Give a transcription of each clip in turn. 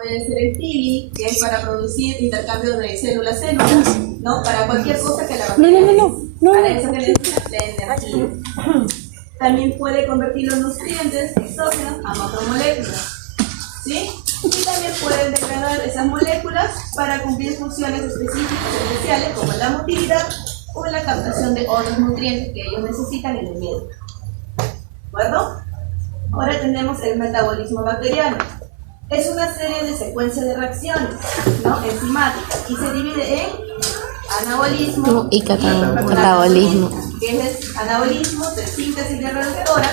puede ser el pili, que es para producir intercambios de célula-célula, ¿no? Para cualquier cosa que la bacteria para eso que necesita la energía. También puede convertir los nutrientes exógenos a macromoléculas, ¿sí? Y también pueden degradar esas moléculas para cumplir funciones especiales como la motilidad o la captación de otros nutrientes que ellos necesitan en el medio. ¿De acuerdo? Ahora tenemos el metabolismo bacteriano. Es una serie de secuencias de reacciones, ¿no? Enzimáticas, y se divide en anabolismo y catabolismo. Que es anabolismo de síntesis de reductora,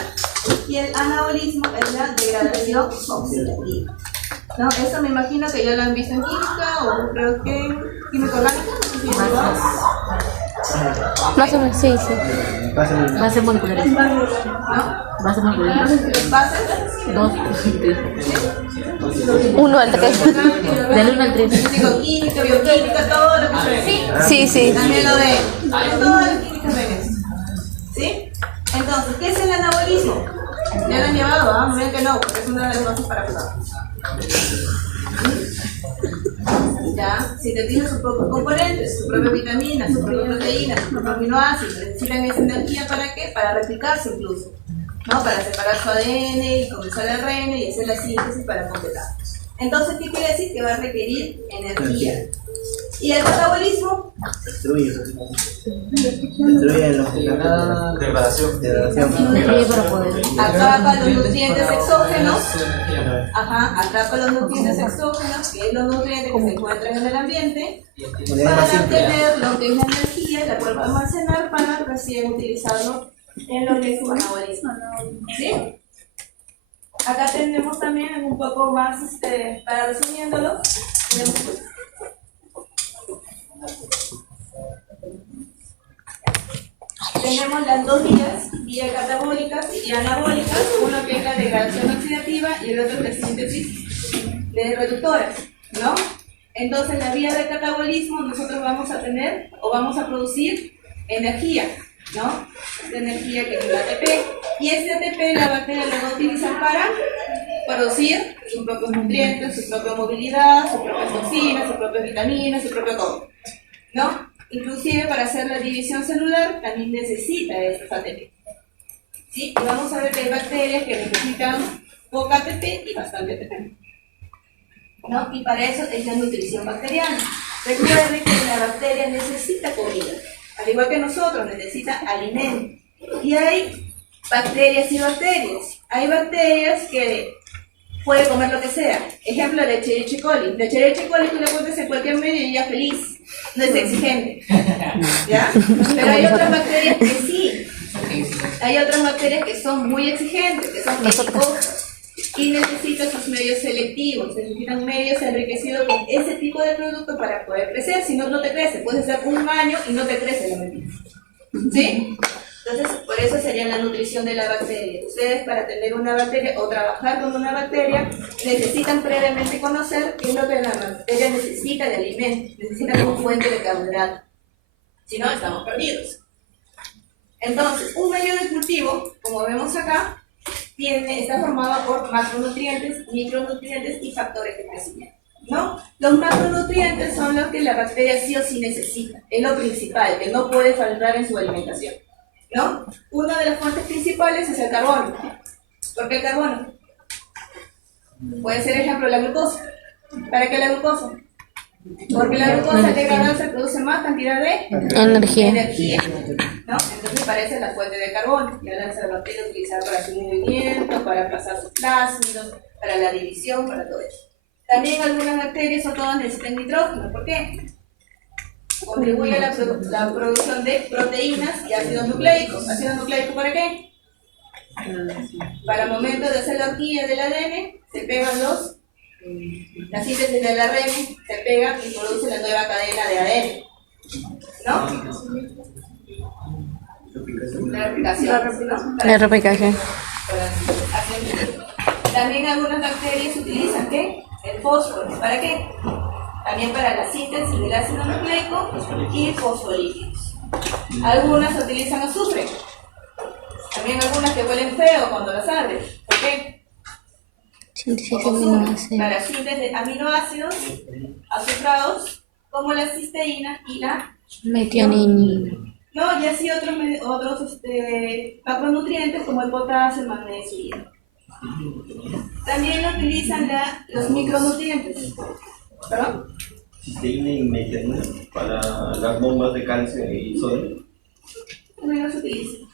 y el anabolismo es la degradación oxidativa, ¿no? Eso me imagino que ya lo han visto en química o creo que en química orgánica, no sé si es verdad. Más o menos, sí. Bases moleculares. ¿No? Bases moleculares. ¿Bases? 2, 1 al 3. Del 1 al 3. Digo, química, bioquímica, todo lo que se ve. Sí. También lo de todas las químicas ven eso. ¿Sí? Entonces, ¿qué es el anabolismo? Ya lo han llevado, ¿ah? Ven que no, porque es una de las bases para probar. Ya, sintetiza sus propios componentes, sus propias vitaminas, sus propias proteínas, sus propios aminoácidos. Necesitan esa energía ¿para qué? Para replicarse incluso, ¿no? Para separar su ADN y comenzar el ARN y hacer la síntesis para completar. Entonces, ¿qué quiere decir? Que va a requerir energía. ¿Y el catabolismo? Destruye la degradación. Acaba los nutrientes exógenos. Acaba los nutrientes exógenos, que es los nutrientes que se encuentran en el ambiente, para obtener lo que es la energía, la cual va a almacenar para recién utilizarlo en lo que es su anabolismo. ¿Sí? Acá tenemos también un poco más, para resumiéndolo, tenemos las dos vías catabólicas y anabólicas, uno que es la degradación oxidativa y el otro que es síntesis de reductoras, ¿no? Entonces, la vía de catabolismo nosotros vamos a tener o vamos a producir energía, ¿no? Esta energía que es el ATP, y ese ATP la bacteria lo va a utilizar para producir sus propios nutrientes, su propia movilidad, sus propias toxinas, sus propias vitaminas, su propio todo, ¿no? Inclusive para hacer la división celular también necesita estos ATP. ¿Sí? Y vamos a ver que hay bacterias que necesitan poca ATP y bastante ATP, ¿no? Y para eso es la nutrición bacteriana. Recuerden que la bacteria necesita comida, al igual que nosotros, necesita alimento. Y hay bacterias y bacterias. Hay bacterias que pueden comer lo que sea. Ejemplo, la Escherichia coli. La Escherichia coli tú la pones en cualquier medio y ella es feliz. No es exigente, ¿ya? Pero hay otras bacterias que sí. Hay otras bacterias que son muy exigentes, que son exitosas y necesitan sus medios selectivos, necesitan medios enriquecidos con ese tipo de producto para poder crecer. Si no, no te crece. Puedes estar un año y no te crece la mentira. ¿Sí? Entonces, por eso sería la nutrición de la bacteria. Ustedes, para tener una bacteria o trabajar con una bacteria, necesitan previamente conocer qué es lo que la bacteria necesita de alimento, necesita como fuente de carbohidrato. Si no, estamos perdidos. Entonces, un medio de cultivo, como vemos acá, está formado por macronutrientes, micronutrientes y factores de crecimiento, ¿no? Los macronutrientes son los que la bacteria sí o sí necesita, es lo principal, que no puede faltar en su alimentación, ¿no? Una de las fuentes principales es el carbono. ¿Por qué el carbono? Puede ser, ejemplo, la glucosa. ¿Para qué la glucosa? Porque la glucosa al degradarse produce más cantidad de energía, ¿no? Entonces parece la fuente de carbono, que la bacteria utiliza para su movimiento, para pasar sus plácidos, para la división, para todo eso. También algunas bacterias o todas necesitan nitrógeno. ¿Por qué? Contribuye a la producción de proteínas y ácidos nucleicos. ¿Ácido nucleico para qué? Para el momento de hacer la horquilla del ADN, se pegan la síntesis del ARN se pega y produce la nueva cadena de ADN, ¿no? La replicación. La replicación. También algunas bacterias utilizan ¿qué? El fósforo. ¿Para qué? También para la síntesis del ácido nucleico y fosfolípidos. Algunas utilizan azufre. También algunas que huelen feo cuando las abres. ¿Por qué? Síntesis como de aminoácidos. para síntesis de aminoácidos azucarados, como la cisteína y la... Metionina. No, y así otros macronutrientes como el potasio, el magnesio y hierro. También utilizan los micronutrientes. ¿Perdón? Cisteína y metionina para las bombas de calcio y sodio. También los utilizan.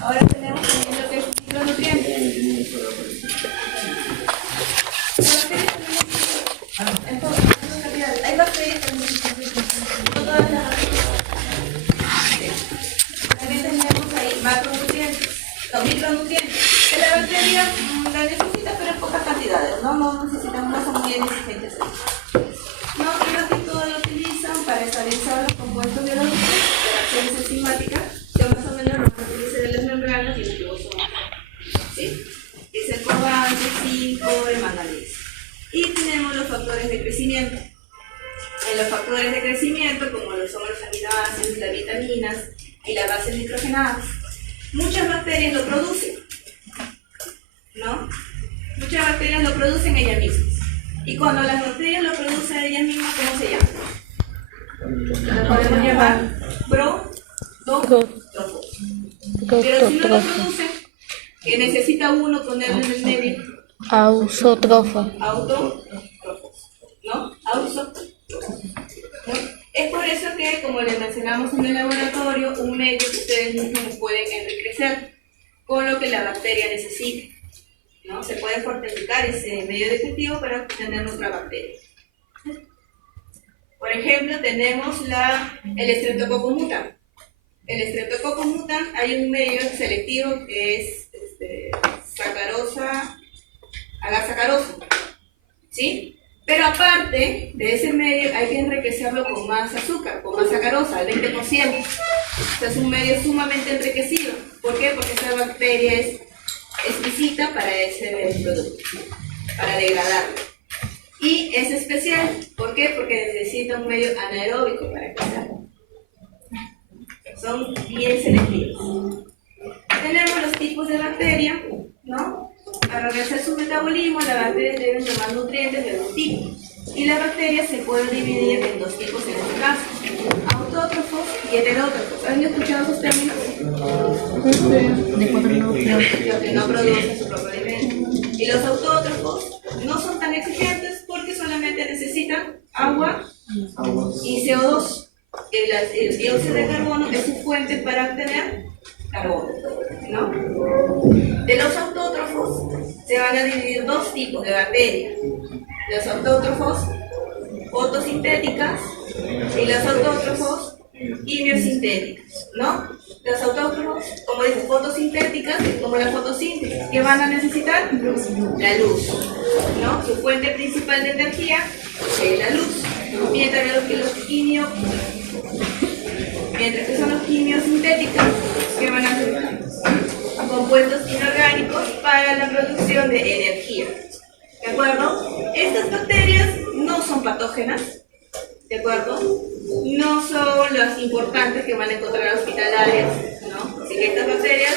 Ahora tenemos también lo que es micronutrientes. Entonces, hay bacterias también. No todas las bacterias. También tenemos ahí macronutrientes, los micronutrientes, que la bacteria la necesita, pero en pocas cantidades, no necesitan, no son muy exigentes. No, y más que todo lo utilizan para estabilizar los compuestos biológicos de reacciones enzimáticas, que más o menos los utiliza de las membranas y el ribosoma. ¿Sí? Es el cobalto, zinc, cobre, manganeso. Y tenemos los factores de crecimiento. En los factores de crecimiento, como lo son los aminoácidos, las vitaminas y las bases nitrogenadas, muchas bacterias lo producen, ¿no? Muchas bacterias lo producen ellas mismas. Y cuando las bacterias lo producen ellas mismas, ¿cómo se llama? Lo podemos llamar protótrofos. Pero si no lo producen, que necesita uno ponerle en el medio, Autótrofo. autótrofos, ¿no? Autótrofos. Es por eso que, como les mencionamos en el laboratorio, un medio que ustedes mismos pueden enriquecer con lo que la bacteria necesita, ¿no? Se puede fortificar ese medio de cultivo para obtener otra bacteria. Por ejemplo, tenemos el Streptococcus mutans. El Streptococcus mutans, hay un medio selectivo que es sacarosa, agar-sacarosa, ¿sí? Pero aparte de ese medio hay que enriquecerlo con más azúcar, con más sacarosa, al 20%. Este es un medio sumamente enriquecido. ¿Por qué? Porque esta bacteria es exquisita para ese producto, para degradarlo. Y es especial. ¿Por qué? Porque necesita un medio anaeróbico para crecer. Son bien selectivos. Tenemos los tipos de bacteria, ¿no? Para realizar su metabolismo, las bacterias deben tomar nutrientes de dos tipos. Y las bacterias se pueden dividir en dos tipos en este caso: autótrofos y heterótrofos. ¿Han escuchado esos términos? Los que no producen su propio alimento. Y los autótrofos no son tan exigentes porque solamente necesitan agua y CO2. El dióxido de carbono es su fuente para obtener carbono, ¿no? De los autótrofos se van a dividir dos tipos de bacterias: los autótrofos fotosintéticas y los autótrofos quimiosintéticos, ¿no? Los autótrofos, como dice, fotosintéticas, como la fotosíntesis, ¿qué van a necesitar? La luz, ¿no? Su fuente principal de energía es la luz. Mientras que son los quimiosintéticas, que van a ser compuestos inorgánicos para la producción de energía. ¿De acuerdo? Estas bacterias no son patógenas, ¿de acuerdo? No son las importantes que van a encontrar hospitalarias, ¿no? Así que estas bacterias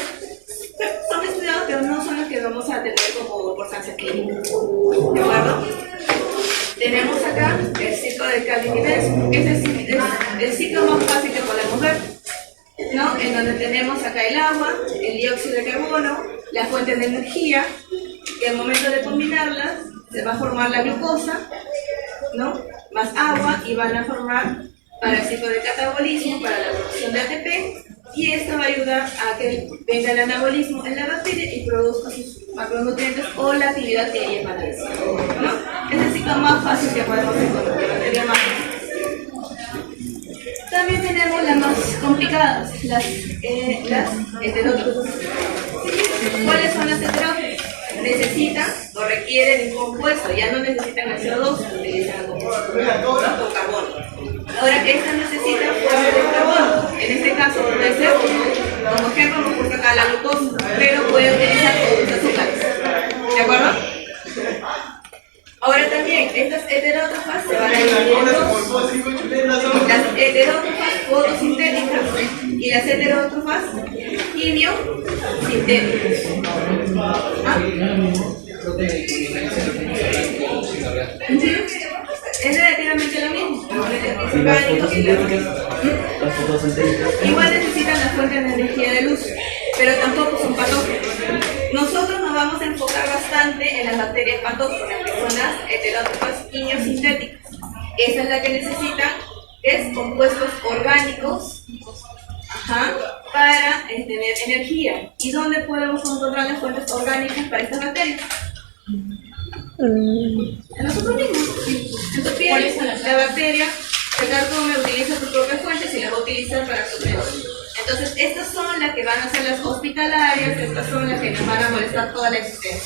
son estudiadas, pero no son las que vamos a tener como importancia clínica, ¿de acuerdo? Tenemos acá el ciclo del Calvin-Benson, que es el ciclo más fácil que podemos ver, ¿no? En donde tenemos acá el agua, el dióxido de carbono, las fuentes de energía, que al momento de combinarlas se va a formar la glucosa, ¿no? Más agua, y van a formar para el ciclo de catabolismo, para la producción de ATP, y esto va a ayudar a que venga el anabolismo en la bacteria y produzca sus macronutrientes o la actividad que ellas van a decir, ¿no? Es el ciclo más fácil que podemos encontrar, la bacteria más fácil. También tenemos las más complicadas, las heterótrofos. ¿Cuáles son las heterótrofos? Necesitan o requieren un compuesto, ya no necesitan el CO2, utilizan el compuesto con carbono. Ahora, estas necesitan fuente de carbono. En este caso puede ser, como ejemplo, hemos puesto acá la glucosa, pero puede utilizar otros azúcares. ¿De acuerdo? Ahora también, estas heterótrofas se van a dividir en dos: las heterótrofas fotosintéticas y las heterótrofas quimiosintéticas. Es relativamente lo mismo. Es orgánico y Las fotosíntesis. igual necesitan la fuente de energía de luz, pero tampoco son patógenos. Nosotros nos vamos a enfocar bastante en las bacterias patógenas, que son las heterótrofas quimiosintéticas. Esa es la que necesitan, es compuestos orgánicos, para tener energía. ¿Y dónde podemos encontrar las fuentes orgánicas para estas bacterias? En nosotros mismos. En tu piel, la bacteria, el carcome utiliza sus propias fuentes y las va a utilizar para comer. Entonces, estas son las que van a ser las hospitalarias, estas son las que nos van a molestar toda la existencia,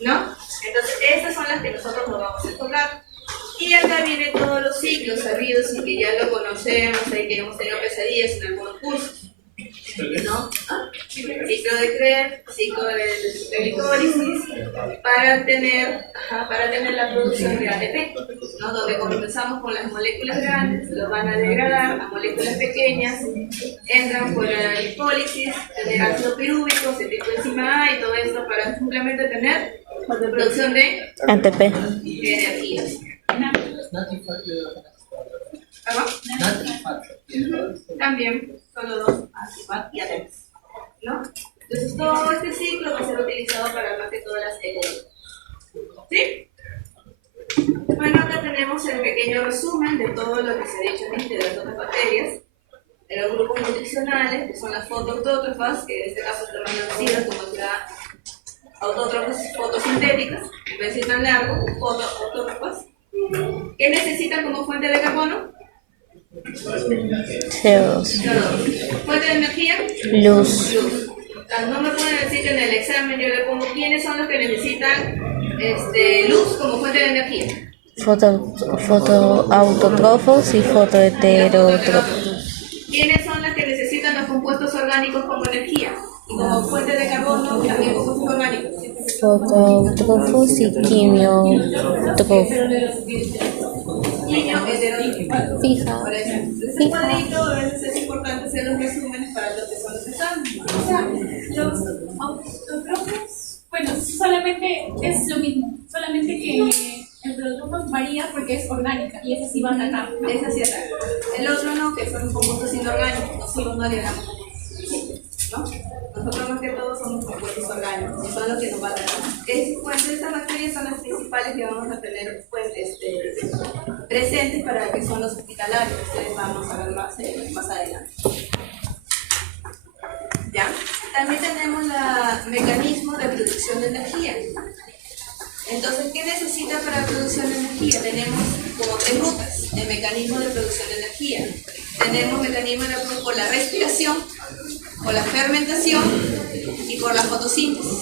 ¿no? Entonces, estas son las que nosotros nos vamos a enfocar. Y acá vienen todos los ciclos sabidos y que ya lo conocemos, y que hemos tenido pesadillas en algunos cursos, ¿no? Ciclo de Krebs, ciclo de glicólisis, para tener la producción de ATP, ¿no? Donde comenzamos con las moléculas grandes, lo van a degradar a moléculas pequeñas, entran por la glicólisis, tener ácido pirúvico, cetoenzima A y todo esto para simplemente tener producción de ATP. energía. ¿Perdón? También son los dos, ATP y ATP, ¿no? Entonces todo este ciclo va a ser utilizado para más que todas las ecologías. ¿Sí? Bueno, acá tenemos el pequeño resumen de todo lo que se ha dicho antes de las otras bacterias, de los grupos nutricionales, que son las fotoautótrofas, que en este caso están reconocidas como la autótrofas fotosintéticas, en vez de tan largo, fotoautótrofas. ¿Qué necesitan como fuente de carbono? CO2. ¿Fuente de energía? Luz. Luz. No me pueden decir que en el examen yo le pongo quiénes son los que necesitan luz como fuente de energía. Fotoautótrofos y fotoheterótrofos. ¿Quiénes son las que necesitan los compuestos orgánicos como energía? Y como fuente de carbono, también compuestos orgánicos. Fotoautótrofos y quimiótrofos. Quimio, heterótrofo. Fija. Por eso, este cuadrito a veces es importante hacer los resúmenes para los que son los exámenes. O sea, los autótrofos, bueno, solamente es lo mismo, solamente que el heterótrofos varía porque es orgánica y esas sí van acá. Esa sí está. El otro no, que son compuestos inorgánicos, nosotros no agregamos. ¿No? Nosotros más que todo somos compuestos orgánicos, y son los que nos van a dar. Estas bacterias son las principales que vamos a tener presentes para que son los hospitalarios. Ustedes vamos a ver más adelante. ¿Ya? También tenemos el mecanismo de producción de energía. Entonces, ¿qué necesita para la producción de energía? Tenemos como tres rutas de mecanismo de producción de energía. Tenemos mecanismo de producción por la respiración, por la fermentación y por la fotosíntesis,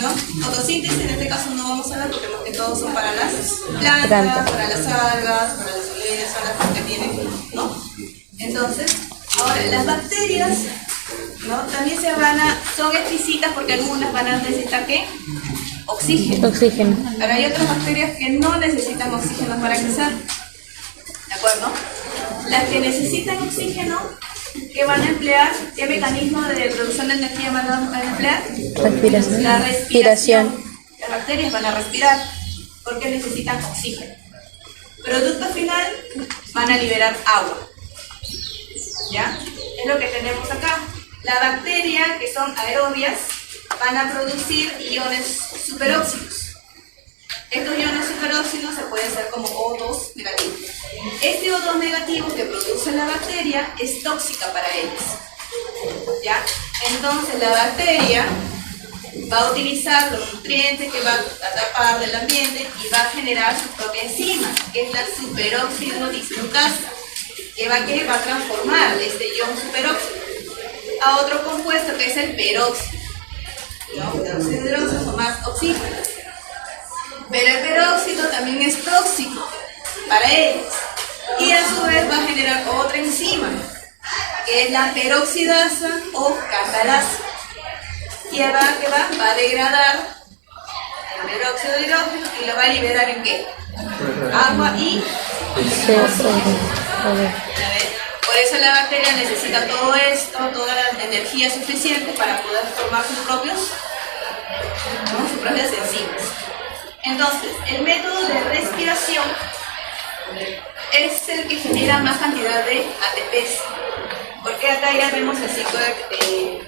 ¿no? Fotosíntesis en este caso no vamos a ver porque más que todo son para las plantas, para las algas, para las oleas, son las que tienen, ¿no? Entonces, ahora las bacterias, ¿no? También son exquisitas porque algunas van a necesitar ¿qué? Oxígeno. Pero hay otras bacterias que no necesitan oxígeno para crecer, ¿de acuerdo? Las que necesitan oxígeno, ¿qué van a emplear? ¿Qué mecanismo de producción de energía van a emplear? Respiración. La respiración. Las bacterias van a respirar porque necesitan oxígeno. Producto final, van a liberar agua. ¿Ya? Es lo que tenemos acá. La bacteria, que son aerobias, van a producir iones superóxidos. Estos iones superóxidos se pueden ser como O2 negativos. Este O2 negativo que produce la bacteria es tóxica para ellos. ¿Ya? Entonces la bacteria va a utilizar los nutrientes que va a tapar del ambiente y va a generar su propia enzima, que es la superóxido dismutasa, que va a transformar este ion superóxido a otro compuesto que es el peróxido. ¿No? Los hidróxidos son más oxígeno. Pero el peróxido también es tóxico para ellos y a su vez va a generar otra enzima que es la peroxidasa o catalasa que va a degradar el peróxido de hidrógeno y lo va a liberar en ¿qué? Agua y por eso la bacteria necesita todo esto, toda la energía suficiente para poder formar sus propios ¿no? Su proceso de enzimas. Entonces, el método de respiración es el que genera más cantidad de ATPs, porque acá ya vemos el ciclo de Krebs,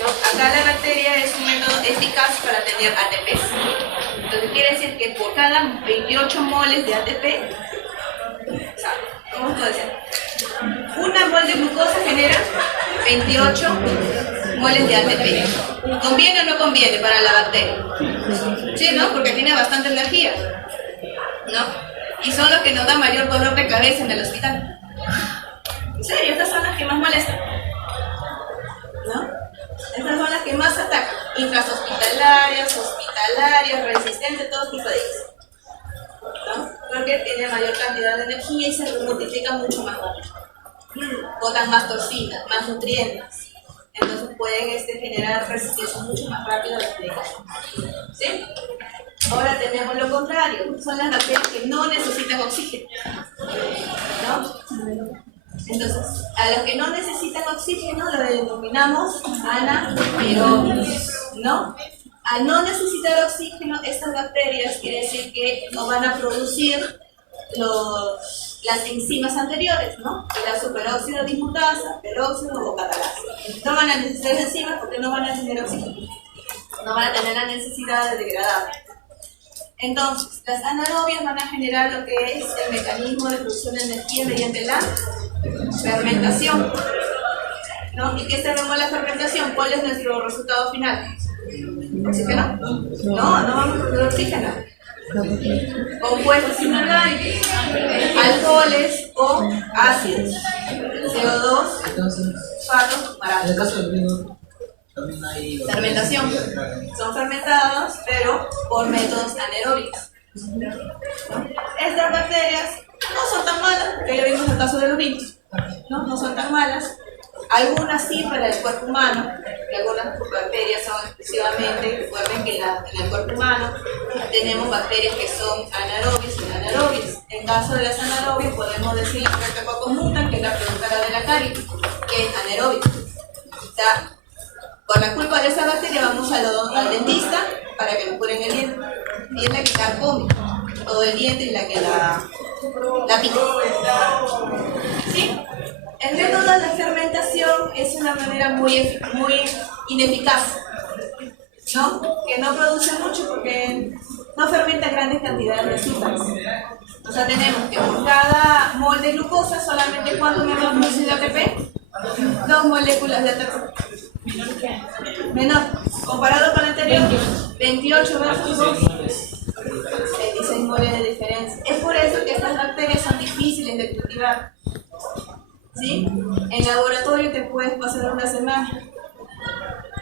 ¿no? Acá la bacteria es un método eficaz para tener ATPs. Entonces quiere decir que por cada 28 moles de ATP, o sea, ¿cómo puedo decir? Una mol de glucosa genera 28 moles de ATP. ¿Conviene o no conviene para la bacteria? Sí, ¿no? Porque tiene bastante energía, ¿no? Y son los que nos dan mayor dolor de cabeza en el hospital. En serio, estas son las que más molestan, ¿no? Estas son las que más atacan. Intrahospitalarias, hospitalarias, resistentes, todo tipo de ellas, ¿no? Porque tiene mayor cantidad de energía y se multiplica mucho más rápido. Botan más toxinas, más nutrientes. Entonces pueden generar resistencia mucho más rápido a la medicación. ¿Sí? Ahora tenemos lo contrario. Son las bacterias que no necesitan oxígeno, ¿no? Entonces, a los que no necesitan oxígeno lo denominamos anaerobios, ¿no? Al no necesitar oxígeno, estas bacterias quiere decir que no van a producir las enzimas anteriores, ¿no? La superóxido dismutasa, peróxido o catalasa. No van a necesitar enzimas porque no van a tener oxígeno. No van a tener la necesidad de degradar. Entonces, las anaerobias van a generar lo que es el mecanismo de producción de energía mediante la fermentación, ¿no? ¿Y qué sabemos de la fermentación? ¿Cuál es nuestro resultado final? ¿Oxígeno? No, no vamos a producir oxígeno. Compuestos inorgánicos, alcoholes o ácidos, CO2, fosfatos, En el maratos. caso del vino, también hay Fermentación. Son fermentados, pero por métodos anaeróbicos, ¿no? Estas bacterias no son tan malas, porque ya vimos el caso de los vinos, ¿no? No son tan malas. Algunas sí para el cuerpo humano, que algunas bacterias son exclusivamente, recuerden que en el cuerpo humano tenemos bacterias que son anaerobias y anaerobias. En caso de las anaerobias podemos decir la Streptococcus mutans, que es la productora de la carie, que es anaerobia. O sea, por la culpa de esa bacteria vamos al dentista para que nos curen el diente. Y es la que carcome todo el diente y la que la pica. ¿Sí? El método de la fermentación es una manera muy ineficaz, ¿no? Que no produce mucho porque no fermenta grandes cantidades de azúcares. O sea, tenemos que por cada mol de glucosa solamente cuánto me va a producir ATP, 2 moléculas de ATP. Menor, comparado con el anterior, 28 versus 2, 26 moles de diferencia. Es por eso que estas bacterias son difíciles de cultivar, ¿sí? En laboratorio te puedes pasar una semana,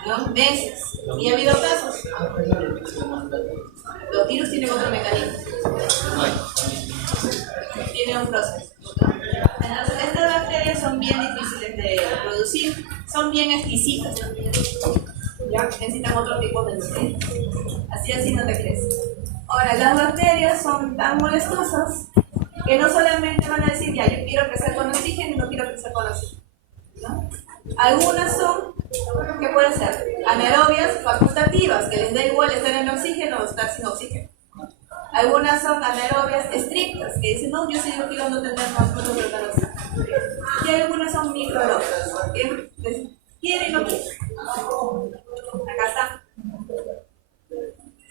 ¿no? Meses. Y ha habido casos. Los virus tienen otro mecanismo. Tienen un proceso. Entonces, estas bacterias son bien difíciles de producir, son bien exquisitas también. Ya necesitan otro tipo de nutrientes. Así no te crece. Ahora, las bacterias son tan molestosas que no solamente van a decir, ya, yo quiero crecer con oxígeno y no quiero crecer con oxígeno, ¿no? Algunas son, ¿qué pueden ser? Anaerobias facultativas, que les da igual estar en oxígeno o estar sin oxígeno. Algunas son anaerobias estrictas, que dicen, no, yo sí quiero no tener más cosas de oxígeno. Y algunas son microaerobias, que quieren y no quieren. Acá está.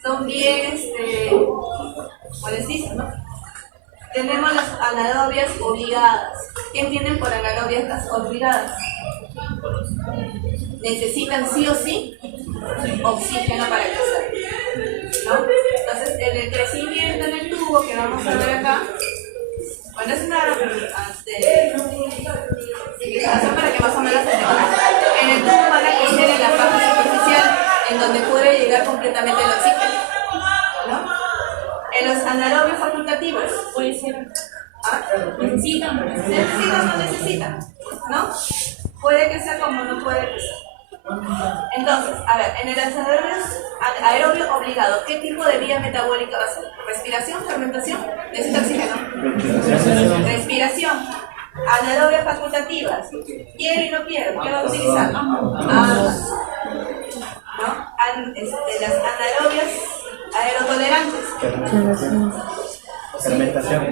Son bien, molestistas, ¿no? Tenemos las anaerobias obligadas. ¿Qué entienden por anaerobias obligadas? Necesitan sí o sí oxígeno para crecer, ¿no? Entonces, en el crecimiento en el tubo que vamos a ver acá, bueno, es una explicación para que más o menos entendamos. En el tubo van a crecer en la parte superficial, en donde puede llegar completamente el oxígeno, ¿no? En los anaerobios facultativos Puede ser. necesitan, no necesitan, ¿no? Puede crecer como no puede crecer. Entonces, a ver, en el aerobio obligado, ¿qué tipo de vía metabólica va a ser? ¿Respiración, fermentación? ¿Necesita oxígeno? Respiración. Anaerobias facultativas. ¿Quiero y no quiero? ¿Qué va a utilizar? Ambas. ¿No? las anaerobias aerotolerantes. Fermentación.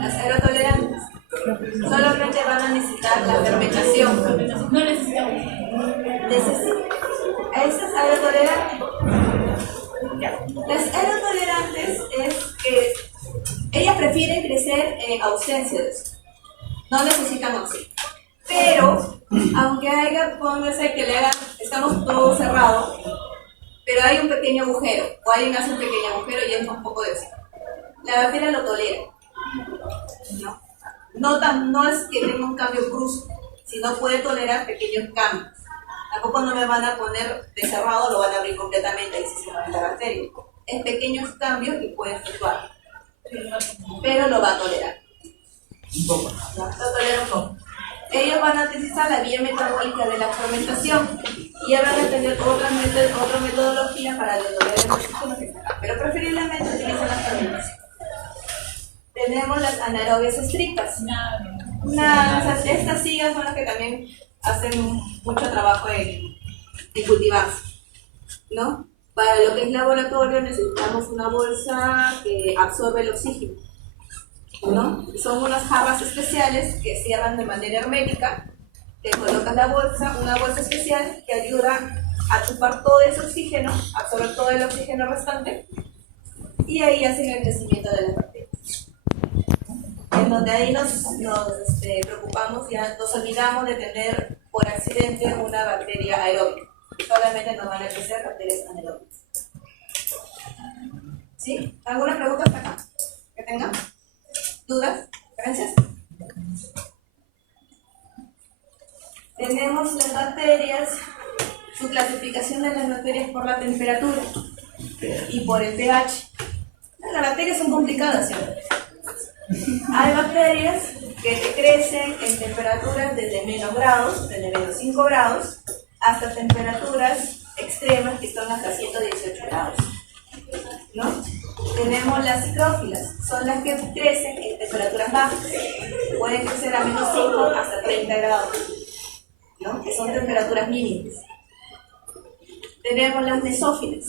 Las aerotolerantes solamente van a necesitar la fermentación. No necesitamos. Esas aerotolerantes. Las aerotolerantes es que ellas prefieren crecer en ausencia de eso. No necesitan oxígeno. Pero, aunque haya, póngase que le hagan, estamos todos cerrados, pero hay un pequeño agujero, o alguien hace un pequeño agujero y entra un poco de oxígeno. La bacteria lo tolera. No es que tenga un cambio brusco, sino puede tolerar pequeños cambios. Tampoco no me van a poner de cerrado, lo van a abrir completamente, ahí sí se va a la bacteria. Es pequeños cambios que puede efectuar, pero lo va a tolerar. Lo tolera un poco. Ellos van a utilizar la vía metabólica de la fermentación y ya van a tener otra metodología para devolver el oxígeno que está acá, pero preferiblemente utilizan la fermentación. Tenemos las anaerobias estrictas. Estas sigas son las que también hacen mucho trabajo en cultivarse, ¿no? Para lo que es laboratorio necesitamos una bolsa que absorbe el oxígeno, ¿no? Son unas jarras especiales que cierran de manera hermética, te colocas una bolsa especial que ayuda a chupar todo ese oxígeno, absorber todo el oxígeno restante y ahí hacen el crecimiento de las bacterias. En donde ahí nos preocupamos, ya nos olvidamos de tener por accidente una bacteria aeróbica. Solamente nos van a crecer bacterias anaeróbicas. ¿Sí? ¿Alguna pregunta hasta acá? ¿Que tengan? ¿Dudas? ¿Diferencias? Tenemos las bacterias, su clasificación de las bacterias por la temperatura y por el pH. Las bacterias son complicadas, ¿cierto? Hay bacterias que te crecen en temperaturas desde menos grados, desde menos 5 grados, hasta temperaturas extremas que son hasta 118 grados, ¿no? Tenemos las psicrófilas, son las que crecen en temperaturas bajas, pueden crecer a menos 5 hasta 30 grados, ¿no? Que son temperaturas mínimas. Tenemos las mesófilas,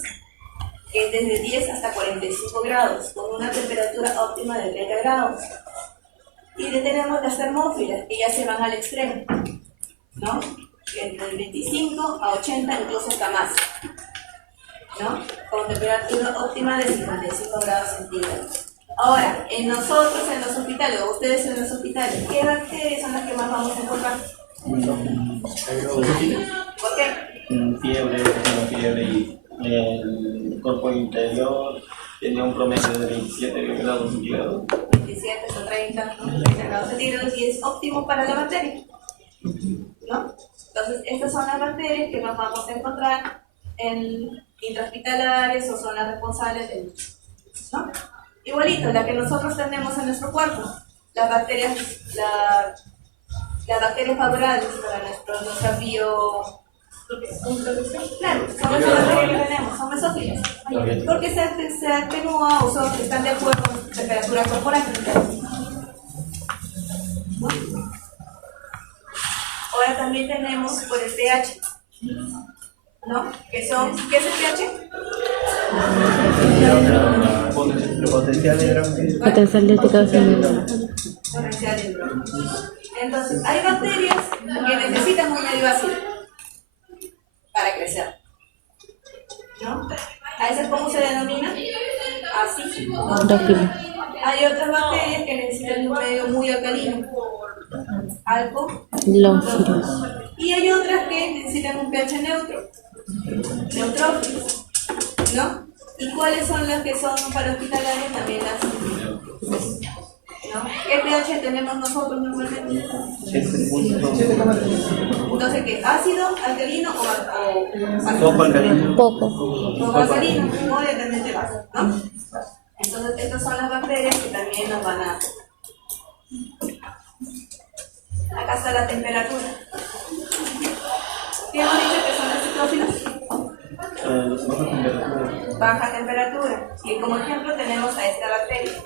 que es desde 10 hasta 45 grados, con una temperatura óptima de 30 grados. Y tenemos las termófilas, que ya se van al extremo, ¿no? Entre 25 a 80, incluso hasta más, ¿no? Con temperatura óptima de 55 grados centígrados. Ahora, en nosotros, en los hospitales, o ustedes en los hospitales, ¿qué bacterias son las que más vamos a encontrar? ¿Por qué? Fiebre y el cuerpo interior tenía un promedio de 27 grados centígrados. 27 o 30 grados centígrados y es óptimo para la bacteria, ¿no? Entonces, estas son las bacterias que nos vamos a encontrar en intrahospitalarias o son las responsables del, ¿no? Igualito, la que nosotros tenemos en nuestro cuerpo, las bacterias favorables para nuestra bio. Claro, son esas bacterias que tenemos, son mesófilas, porque se atenúa o están de acuerdo con la temperatura corporal. ¿No? Ahora también tenemos por el pH, ¿no? ¿Qué es el pH? Potencial hidráulico. Potencial de crecimiento. Potencial hidráulico. Entonces, hay bacterias que necesitan un medio ácido para crecer, ¿no? ¿A esas cómo se denomina? Así. Hidrófilo. Hay otras bacterias que necesitan un medio muy alcalino, Lófilo. y hay otras que necesitan un pH neutro, neutrófilos, ¿no? ¿Y cuáles son las que son para hospitalarias? También las, ¿no? ¿Qué pH tenemos nosotros normalmente? Entonces, ¿qué? ¿Ácido, alcalino o Poco alcalino. Poco. o alcalino? Obviamente básico, ¿no? Entonces, estas son las bacterias que también nos van a... Acá está la temperatura. ¿Qué hemos dicho que son las ciclófilas? Baja temperatura. Y como ejemplo tenemos a esta bacteria.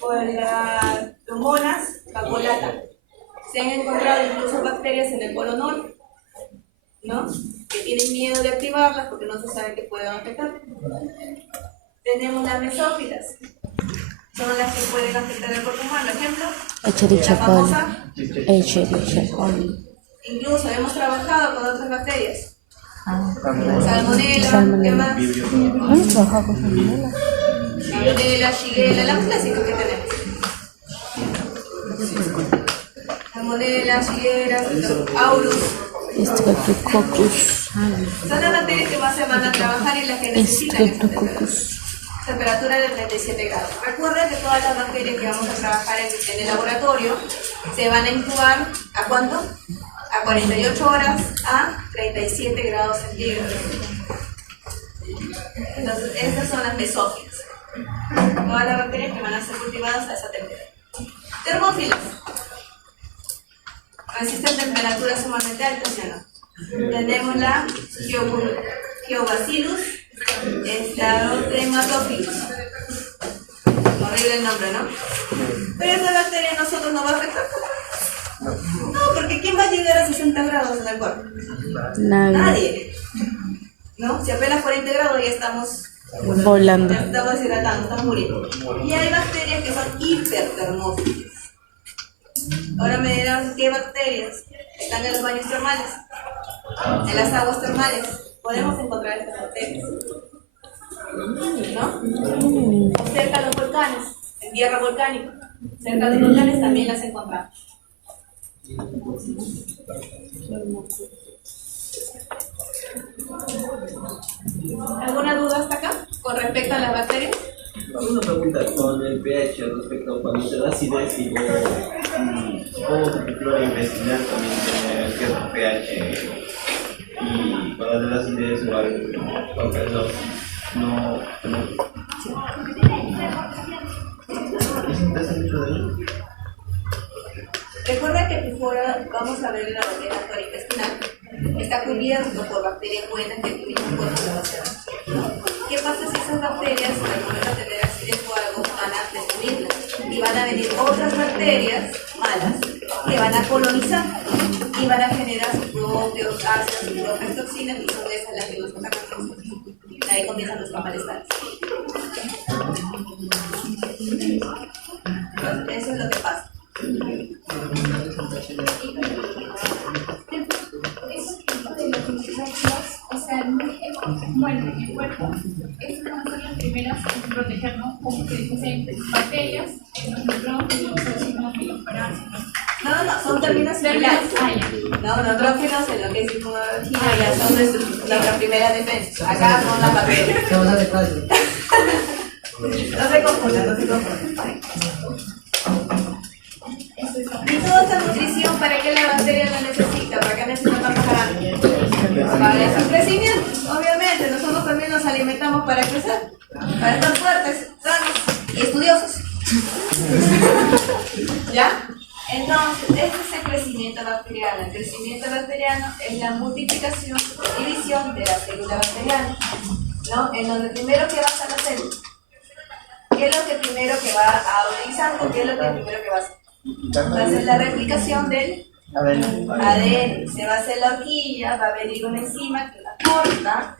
O las Pseudomonas vacuolata. Se han encontrado incluso bacterias en el polo norte. ¿no? Que tienen miedo de activarlas porque no se sabe que pueden afectar. Tenemos las mesófilas, son las que pueden afectar el cuerpo humano. Ejemplo, Echerichia la coli. famosa, Echerichia coli. incluso hemos trabajado con otras bacterias. Ah, Salmonella, ¿qué más? ¿hemos trabajado con salmonella? Salmonella, Shigella, las clásicas que tenemos. Salmonella, Shigella, Aurus. Streptococcus. Son las bacterias que más se van a trabajar y las que necesitan esta Streptococcus. temperatura de 37 grados. Recuerden que todas las bacterias que vamos a trabajar en el laboratorio se van a incubar ¿a cuánto? A 48 horas a 37 grados centígrados. Entonces, estas son las mesófilas. Todas las bacterias que van a ser cultivadas a esa temperatura. Termófilas. Resisten temperaturas sumamente altas, ¿sí o no? Tenemos la Geobacillus Staurotematophilus. Horrible el nombre, ¿no? Pero esta bacteria a nosotros no va a afectar. No, porque ¿quién va a llegar a 60 grados en el cuerpo? Nadie. ¿No? Si apenas 40 grados ya estamos Volando. ya estamos deshidratando, estamos muriendo. Y hay bacterias que son hipertermófilas. Ahora me dirán qué bacterias están en los baños termales, en las aguas termales. Podemos encontrar estas bacterias, ¿no? O cerca de los volcanes, en tierra volcánica. Cerca de los volcanes también las encontramos. ¿Alguna duda hasta acá con respecto a las bacterias? Una pregunta con el pH respecto a cuando se da acidez y supongo que el cloro intestinal también tiene cierto pH y cuando se da acidez no ¿es interesante mucho de ello? Recuerda que fuera, vamos a ver la bacteria flora intestinal, está cubierto por bacterias buenas que el mismo cuerpo le va a hacer, ¿no? ¿Qué pasa si esas bacterias, al momento de tener acidez o algo, van a destruirlas? Y van a venir otras bacterias malas que van a colonizar y van a generar sus propios ácidos, sus propias toxinas, y son esas las que nos atacan. Ahí comienzan nuestros malestares. Entonces, eso es lo que pasa. O sea, bueno, en el cuerpo, esas van a ser las primeras en protegernos como que dicen bacterias, los nitrógenos, los sinófilos, parásitos. No, son términos similares. No, nitrógenos en lo que es inmunología ya son nuestra primera defensa. Acá son las bacterias. No se confundan. Y toda esta nutrición, ¿para qué la bacteria la necesita? ¿Para qué necesita tanto grande? Para su crecimiento, obviamente. Nosotros también nos alimentamos para crecer, para estar fuertes, sanos y estudiosos. ¿Ya? Entonces, este es el crecimiento bacteriano. El crecimiento bacteriano es la multiplicación y división de la célula bacteriana, ¿no? En donde primero que va a hacer la célula. ¿Qué es lo que primero que va a utilizar o qué es lo que primero que va a hacer? Va a hacer la replicación del ADN. Se va a hacer la horquilla, va a venir una enzima que la corta,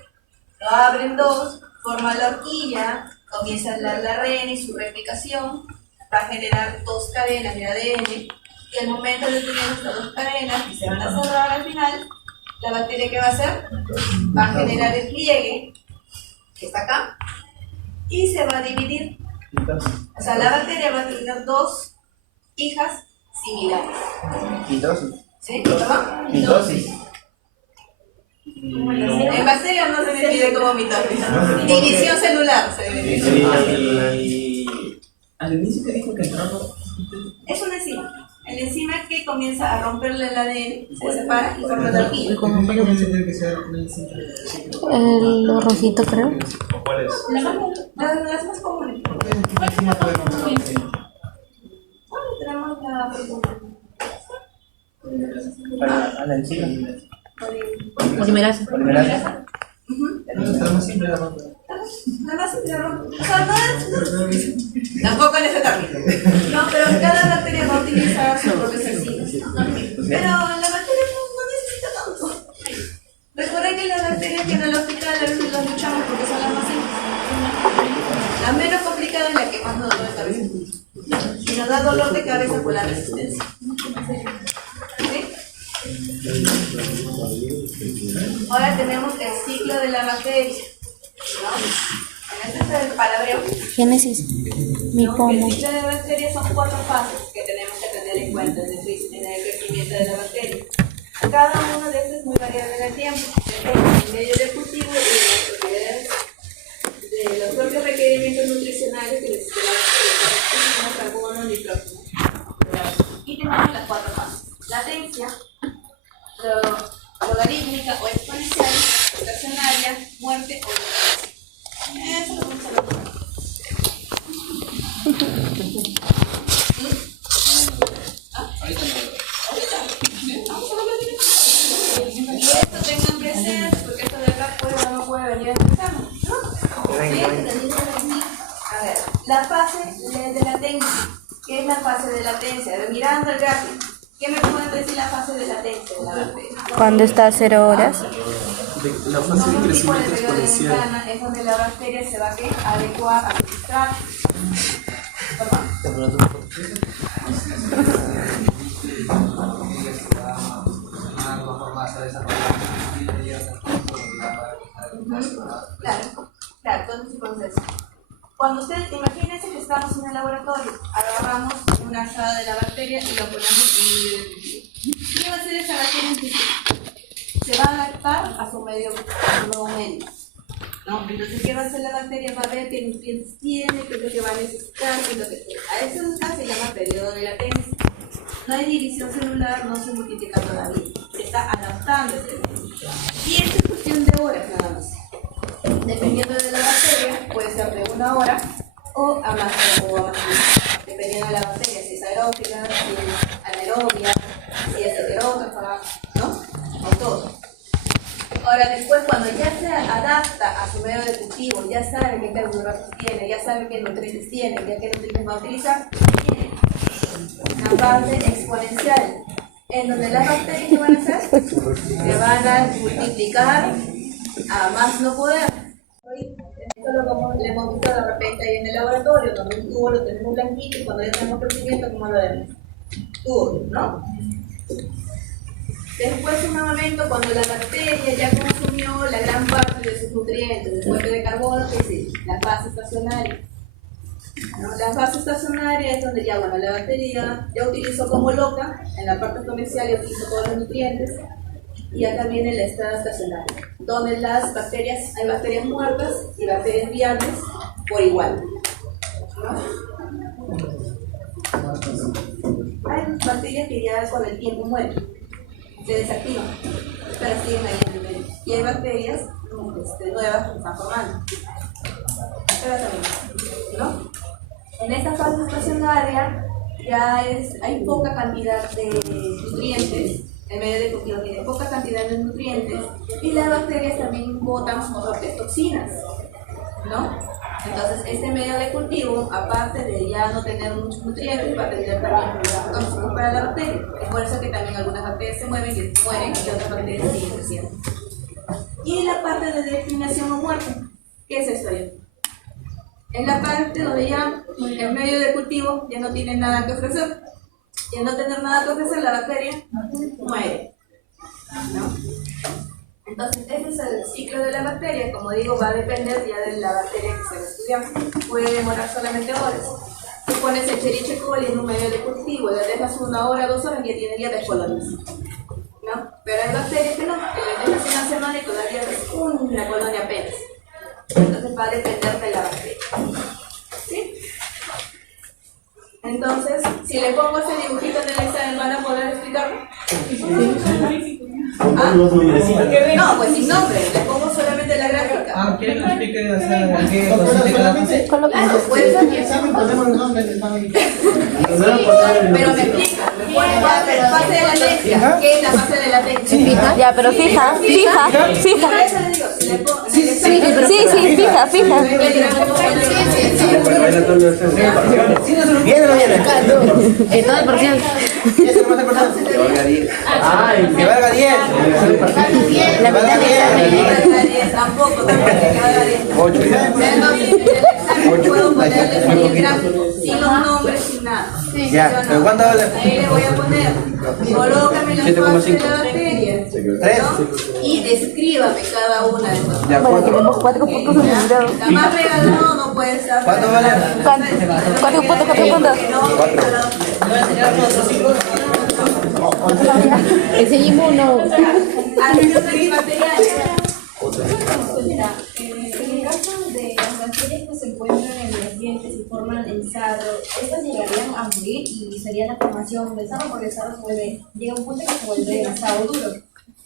lo abre en dos, forma la horquilla, comienza el ARN y su replicación, va a generar dos cadenas de ADN, y al momento de tener estas dos cadenas que se van a cerrar al final, la bacteria que va a hacer va a generar el pliegue, que está acá, y se va a dividir. O sea, la bacteria va a tener dos hijas similares. Mitosis. ¿Sí? ¿Perdón? Mitosis. En bacterias no se divide como mitosis. División celular se divide. Al inicio te dijo que entró. Es una enzima. La enzima que comienza a romperle el ADN, se separa y forma la horquilla. El rojito, creo. ¿Cuál es? Las más comunes. Tenemos la A la enzima. Polimerasa. Polimerasa. la más simple, la rompe. O sea, tampoco en ese término. No, pero cada bacteria va a utilizar sus propios enzimas. Pero la bacteria no necesita tanto. La menos complicada es la que más nos duele de cabeza. Si nos da dolor de cabeza por la resistencia. ¿Sí? Ahora tenemos el ciclo de la bacteria, ¿no? Este es el palabreo. Génesis. Mi ¿No? pomo. El ciclo de la bacteria son 4 fases que tenemos que tener en cuenta en el crecimiento de la bacteria. Cada uno de estos es muy variable en el tiempo, depende del medio de cultivo y de las propiedades, de los propios requerimientos nutricionales que necesita la bacteria, carbono, nitrógeno. Y tenemos las 4 fases: latencia, logarítmica o exponencial, estacionaria, muerte o decadencia. Eso lo vamos a ver. Y esto tengan presente porque esto de acá puede o no puede venir a explicarnos, ¿no? ¿Sí? A ver, la fase de latencia. ¿Qué es la fase de latencia? A ver, mirando el gráfico, ¿qué me pueden decir la fase de latencia de la bacteria? Cuando está a 0 horas. La fase de Un tipo de crecimiento periodo de exponencial. ventana es donde la bacteria se va a adecuar a su sustrato. ¿Perdón? Claro, entonces, cuando ustedes, imagínense que estamos en el laboratorio, agarramos una alzada de la bacteria y lo ponemos en el cultivo. ¿Qué va a hacer esa bacteria en cultivo? Se va a adaptar a su medio, a su nuevo medio, ¿no? Entonces, ¿qué va a hacer la bacteria? Va a ver qué nutrientes tiene, qué es lo que va a necesitar, qué es lo que tiene. A eso se llama periodo de latencia. No hay división celular, no se multiplica todavía. Se está adaptando a ese medio. Y esto es cuestión de horas nada más. Dependiendo de la bacteria, puede ser de 1 hora o a más tiempo, dependiendo de la bacteria, si es aerófila, si es anaerobia, si es heterótrofa, ¿no? O todo. Ahora después, cuando ya se adapta a su medio de cultivo, ya sabe qué carbohidratos tiene, ya sabe qué nutrientes tiene, ya qué nutrientes va a utilizar, tiene una fase exponencial, en donde las bacterias, ¿qué van a hacer? Se van a multiplicar a más no poder. Esto lo le hemos visto de repente ahí en el laboratorio, donde un tubo lo tenemos blanquito y cuando ya tenemos crecimiento, ¿cómo lo vemos? Tubo, ¿no? Después, en un momento, cuando la bacteria ya consumió la gran parte de sus nutrientes, de fuente de carbono, que es la fase estacionaria. ¿No? La fase estacionaria es donde ya, bueno, la bacteria ya utilizó como loca, en la parte comercial ya utilizó todos los nutrientes, y acá viene el estado estacionario, donde las bacterias, hay bacterias muertas y bacterias viables por igual, ¿no? Hay bacterias que ya con el tiempo mueren, se desactivan, pero siguen ahí en el medio. Y hay bacterias nuevas que se están formando. Pero también, ¿no? En esta fase estacionaria ya hay poca cantidad de nutrientes. El medio de cultivo tiene poca cantidad de nutrientes y las bacterias también botan sus propias toxinas, ¿no? Entonces, este medio de cultivo, aparte de ya no tener muchos nutrientes, va a tener también tóxicos para la bacteria. Es por eso que también algunas bacterias se mueren y otras bacterias siguen creciendo. Y la parte de declinación o muerte, ¿qué es esto ya? Es la parte donde ya el medio de cultivo ya no tiene nada que ofrecer. Y al no tener nada que ofrecer, la bacteria muere, ¿no? Entonces, este es el ciclo de la bacteria. Como digo, va a depender ya de la bacteria que se va a estudiar. Puede demorar solamente horas. Si pones el Escherichia coli en un medio de cultivo, le dejas 1 hora, 2 horas, ya tiene ya 10 colonias, ¿no? Pero hay bacterias que no, que le dejas 1 semana y todavía es una colonia apenas. Entonces va a depender de la bacteria, ¿sí? Entonces, si le pongo ese dibujito en el examen, ¿van a poder explicarlo? ¿Ah? No, pues sin nombre, le pongo solamente la gráfica. ¿Quieren que explique qué consiste cada fase? Claro, puede ser que pero me explica, me pone fase de latencia. ¿Qué es la fase de latencia? Ya, pero fija. Por eso le digo, si le pongo en el examen, Sí, fija. ¿Viene o no viene? Que todo el parcial. ¿Qué es lo más importante? Que valga 10. Que valga 10. La mitad de tampoco, que valga 10. 8. Entonces, en el examen puedo Ya, ¿pero cuánto vale? Ahí le voy a poner, colócame las fases de la bacteria, ¿no? Y descríbame cada una de esas. Ya, Bueno, 4. tenemos 4 puntos asegurados. Está más regalado, no puede estar. ¿Cuánto vale? ¿Cuántos puntos? Enseñemos uno. Acción antibacterial. Mira, en el caso de las bacterias que se encuentran en los dientes y forman el sarro, estas llegarían a morir y sería la formación del sarro, porque el sarro llega a un punto que se vuelve demasiado duro.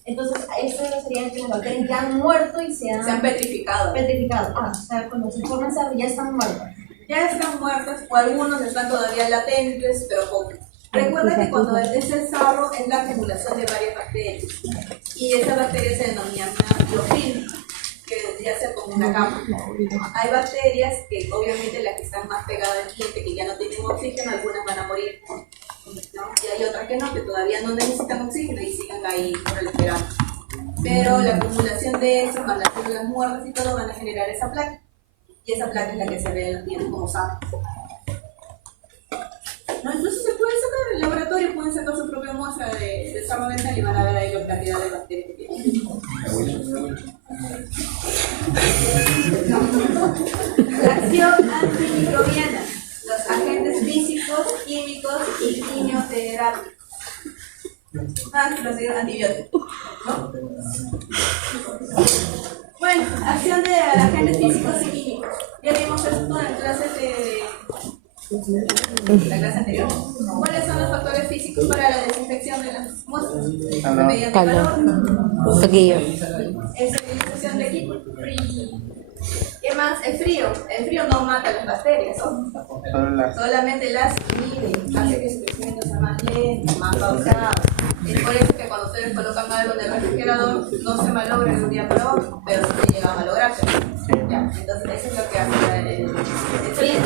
Entonces, esto sería que las bacterias ya han muerto y se han petrificado. O sea, cuando se forma el sarro ya están muertos. Ya están muertas, o algunos están todavía latentes, pero pocos. Recuerda que cuando es el sarro es la acumulación de varias bacterias. Y esas bacterias se denominan biofilm, que vendría a ser como una cama. Hay bacterias que obviamente las que están más pegadas al diente, que ya no tienen oxígeno, algunas van a morir, ¿no? Y hay otras que no, que todavía no necesitan oxígeno y siguen ahí proliferando. Pero la acumulación de eso, con las células muertas y todo, van a generar esa placa. Y esa placa es la que se ve en los dientes como sarro. No, incluso se puede sacar en el laboratorio, pueden sacar su propia muestra de sarro dental y van a ver ahí la cantidad de bacterias que tienen. La acción antimicrobiana, los agentes físicos, químicos y quimioterápicos. Los antibióticos, ¿no? Bueno, acción de agentes físicos y químicos. Ya vimos esto en clases de la clase anterior. ¿Cuáles son los factores físicos para la desinfección de las muestras? Mediante calor. Pequeño. Esterilización de equipo. ¿Qué más? El frío. El frío no mata las bacterias, ¿no? Solamente las inhibe, hace que su crecimiento sea más lento, más pausado. Es por eso que cuando ustedes colocan algo en el refrigerador no se malogra de un día para otro, pero sí se llega a malograrse. Ya, entonces eso es lo que hace el frío.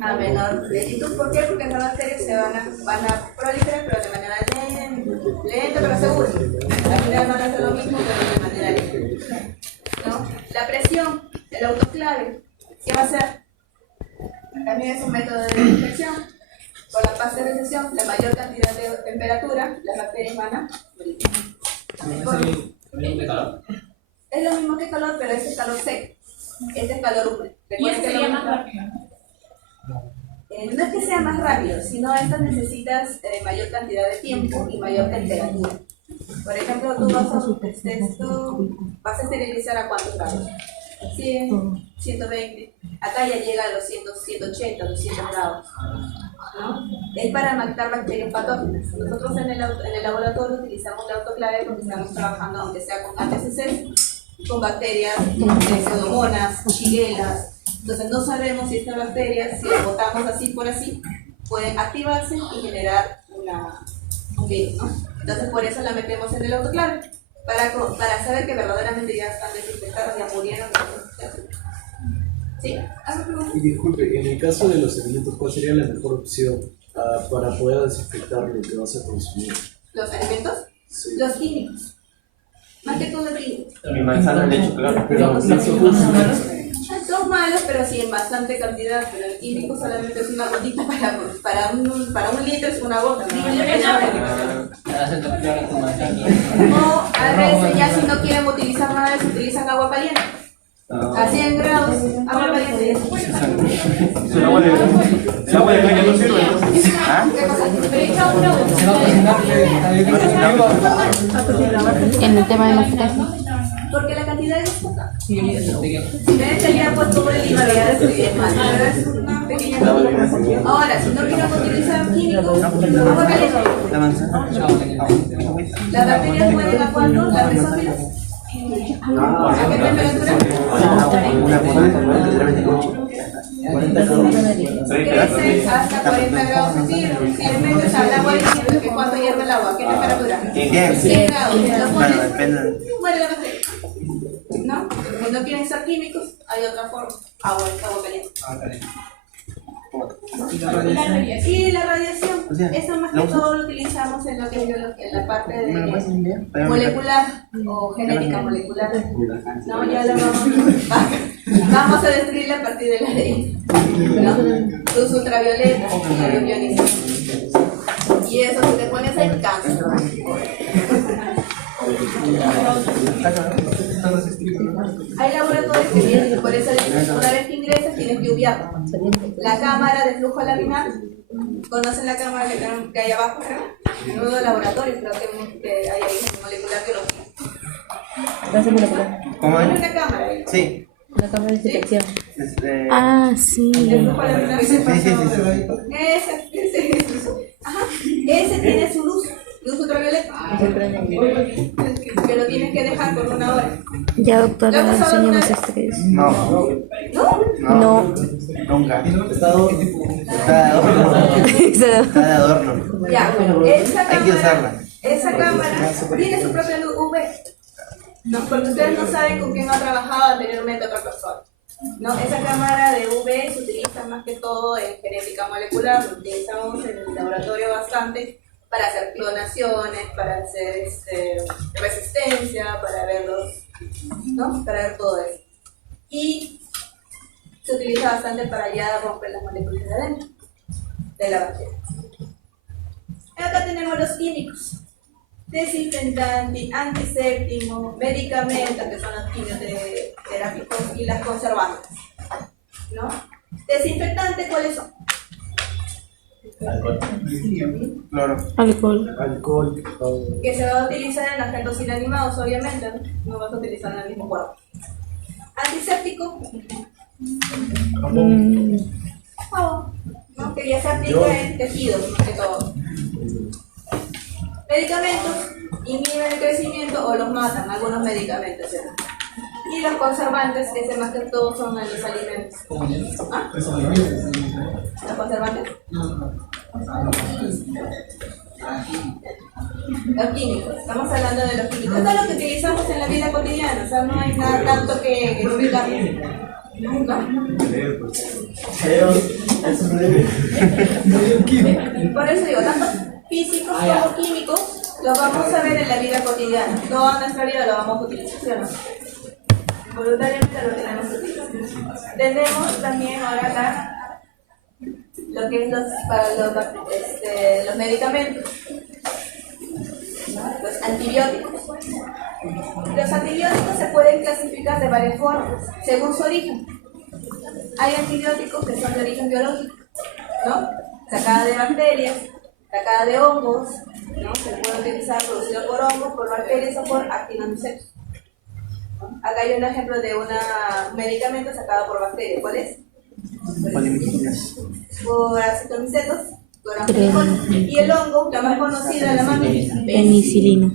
A menor lentitud. ¿Por qué? Porque las bacterias se van a proliferar, pero de manera lenta pero segura. Al final van a hacer lo mismo, pero de manera lenta, ¿no? La presión, el autoclave, ¿qué va a hacer? También es un método de desinfección. Con la pasteurización, la mayor cantidad de temperatura, las bacterias van a morir. Es lo mismo que calor, pero este es calor seco. Este es calor húmedo. Y este sería más rápido. No es que sea más rápido, sino estas necesitas mayor cantidad de tiempo y mayor temperatura. Por ejemplo, tú vas a esterilizar a cuántos grados? 100, 120. Acá ya llega a los 100, 180, 200 grados, ¿no? Es para matar bacterias patógenas. Nosotros en el laboratorio utilizamos la autoclave porque estamos trabajando, aunque sea con ATCC, con bacterias, pseudomonas, shigella. Entonces no sabemos si estas bacterias, si las botamos así por así, pueden activarse y generar un virus, ¿no? Entonces por eso la metemos en el autoclave, para saber que verdaderamente ya están desinfectadas, ya murieron. ¿Sí? ¿Alguna pregunta? Y disculpe, en el caso de los alimentos, ¿cuál sería la mejor opción para poder desinfectar lo que vas a consumir? ¿Los alimentos? Sí. Los químicos. Más que todo los químicos. Mi manzana le echo, claro. Pero Son malos, pero sí en bastante cantidad. Pero el químico solamente es una gotita para un litro, es una gota. ¿No? O a veces ya si no quieren utilizar nada, se utilizan agua caliente. A 100 grados, agua caliente. El agua de caña no sirve, ¿no? ¿Ah? ¿Qué cosa? En el tema de los tres. Porque la cantidad es poca. Si ven, se le ha puesto todo el IVA, ya es mal. Pero es una pequeña cantidad. Ahora, si no quieren utilizar químicos, agua caliente. La manzana. Las bacterias mueren a cuánto? Las mesófilas. ¿A qué temperatura? Crecen hasta 40 grados centígrados. Si le metes al agua diciendo que cuánto hierve el agua, ¿qué temperatura? 100 grados. Lo pones, muere la bacteria. ¿No? Si no quieren ser químicos, hay otra forma. Agua caliente. Y la radiación, eso más que todo lo utilizamos en lo que es biología, en la parte de molecular o genética molecular. No, ya lo vamos a vamos a destruirla a partir de la ley, ¿no? Luz ultravioleta y la luz ionizante. Y eso, si te pones ahí, cáncer. Hay laboratorios que tienen, por eso una vez que ingresas tienes que ubiar la cámara de flujo laminar. ¿Conocen la cámara que hay abajo? En uno de los laboratorios, creo que hay ahí en molecular biología. ¿Cómo Hay es? una cámara ahí. Sí. La cámara de detección. Ah, sí. De flujo laminar. Sí. Ese tiene su luz ultravioleta. Que lo tienes que dejar por 1 hora. Ya, doctora, ¿Lo has usado alguna enséñanos vez? este que es. No. No. Nunca. Está de adorno. Ya, bueno, Hay que usarla. esa cámara tiene su propia luz UV. No, porque ustedes no saben con quién ha trabajado anteriormente otra persona. No, esa cámara de UV se utiliza más que todo en genética molecular, lo utilizamos en el laboratorio bastante para hacer clonaciones, para hacer resistencia, para verlos, ¿no? Para ver todo eso. Y se utiliza bastante para ya romper las moléculas de adentro de la bacteria. Acá tenemos los químicos: desinfectante, antiséptico, medicamentos, que son los quimioterápicos, y las conservantes, ¿no? Desinfectantes, ¿cuáles son? Cloro. Alcohol. Que se va a utilizar en agentes inanimados, obviamente, ¿no? No vas a utilizar en el mismo cuerpo. Antiséptico, jabón, ¿no? Que ya se aplica en tejidos, más que todo. Medicamentos, inhiben el crecimiento o los matan, algunos medicamentos, ¿sí? Y los conservantes, que más que todo son en los alimentos. ¿Ah? ¿Los conservantes? Los químicos, estamos hablando de los químicos. Esto es lo que utilizamos en la vida cotidiana, o sea, no hay nada tanto que explicar. ¿No? Por eso digo, tanto físicos como químicos los vamos a ver en la vida cotidiana. Toda nuestra vida lo vamos a utilizar, ¿sí o no? Voluntariamente lo tenemos que utilizar. Tenemos también ahora acá lo que es los medicamentos, ¿no? Los antibióticos. Los antibióticos se pueden clasificar de varias formas, según su origen. Hay antibióticos que son de origen biológico, ¿no? Sacada de bacterias, sacada de hongos, ¿no? Se puede utilizar producido por hongos, por bacterias o por actinomicetos. Acá hay un ejemplo de un medicamento sacado por bacterias. ¿Cuál es? Por acetomicetos, por antibióticos. Y el hongo, la más conocida, la más Penicilina.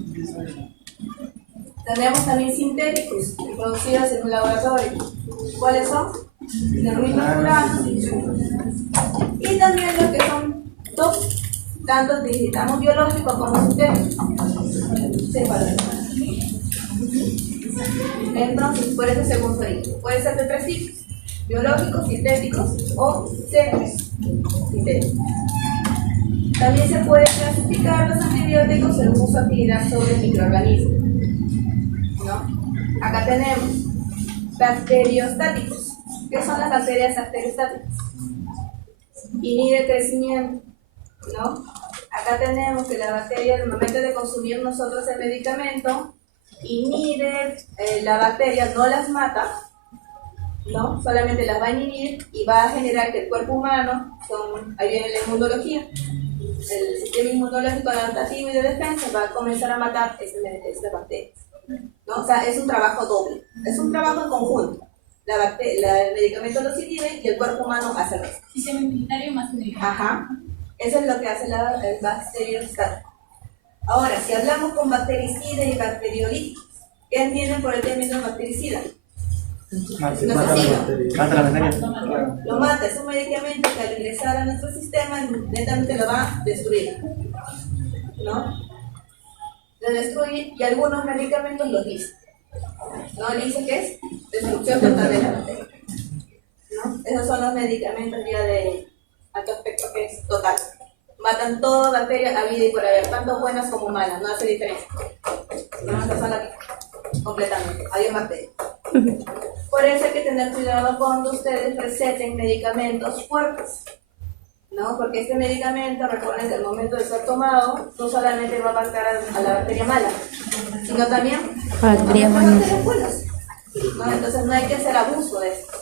Tenemos también sintéticos, producidos en un laboratorio. ¿Cuáles son? Terminofuran. Y también los que son dos, tanto digitamos biológicos como sintéticos. Entonces, por eso según su origen. Puede ser de 3 tipos: biológicos, sintéticos o semi-sintéticos. También se puede clasificar los antibióticos según su actividad sobre el microorganismo, ¿no? Acá tenemos bacteriostáticos. ¿Qué son las bacterias bacteriostáticas? Inhibe el crecimiento, ¿no? Acá tenemos que la bacteria, al momento de consumir nosotros el medicamento, inhibe la bacteria, no las mata, ¿no? Solamente las va a inhibir y va a generar que el cuerpo humano, ahí viene la inmunología, el sistema inmunológico adaptativo y de defensa va a comenzar a matar estas bacterias, ¿no? O sea, es un trabajo doble, es un trabajo en conjunto. El medicamento los inhibe y el cuerpo humano hace el resto. Sistema inmunitario más inhibido. Ajá, eso es lo que hace el bacteriostático. Ahora, si hablamos con bactericidas y bacteriolíticos, ¿qué entienden por el término bactericida? Lo asesina. Mata la bacteria. Lo mata, es un medicamento que al ingresar a nuestro sistema netamente lo va a destruir, ¿no? Lo destruye y algunos medicamentos lo dicen. ¿No? Le dice que es destrucción total de la bacteria, ¿no? Esos son los medicamentos ya de alto aspecto, que es total. Matan toda bacteria a vida y por haber, tanto buenas como malas, no hace diferencia. No, esas son las que completamente. Adiós bacterias. Por eso hay que tener cuidado cuando ustedes receten medicamentos fuertes, ¿no? Porque este medicamento, recuerden que al momento de ser tomado, no solamente va a afectar a la bacteria mala, sino también Bacterias a las buenas. bacterias buenas, ¿no? Entonces no hay que hacer abuso de esto,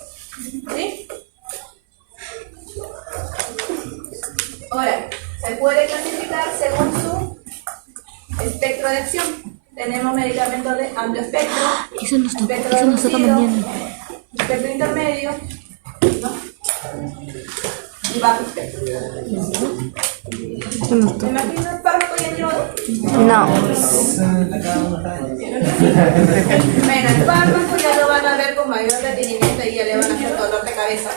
¿sí? Ahora, se puede clasificar según su espectro de acción. Tenemos medicamentos de amplio espectro, Eso nos toca, espectro eso nos toca reducido, mañana. espectro intermedio, ¿no? Y bajo espectro. Eso nos ¿Me toca. imagino el fármaco ya llevado? No. Bueno, el fármaco ya lo van a ver con mayor detenimiento y ya le van a hacer dolor de cabeza.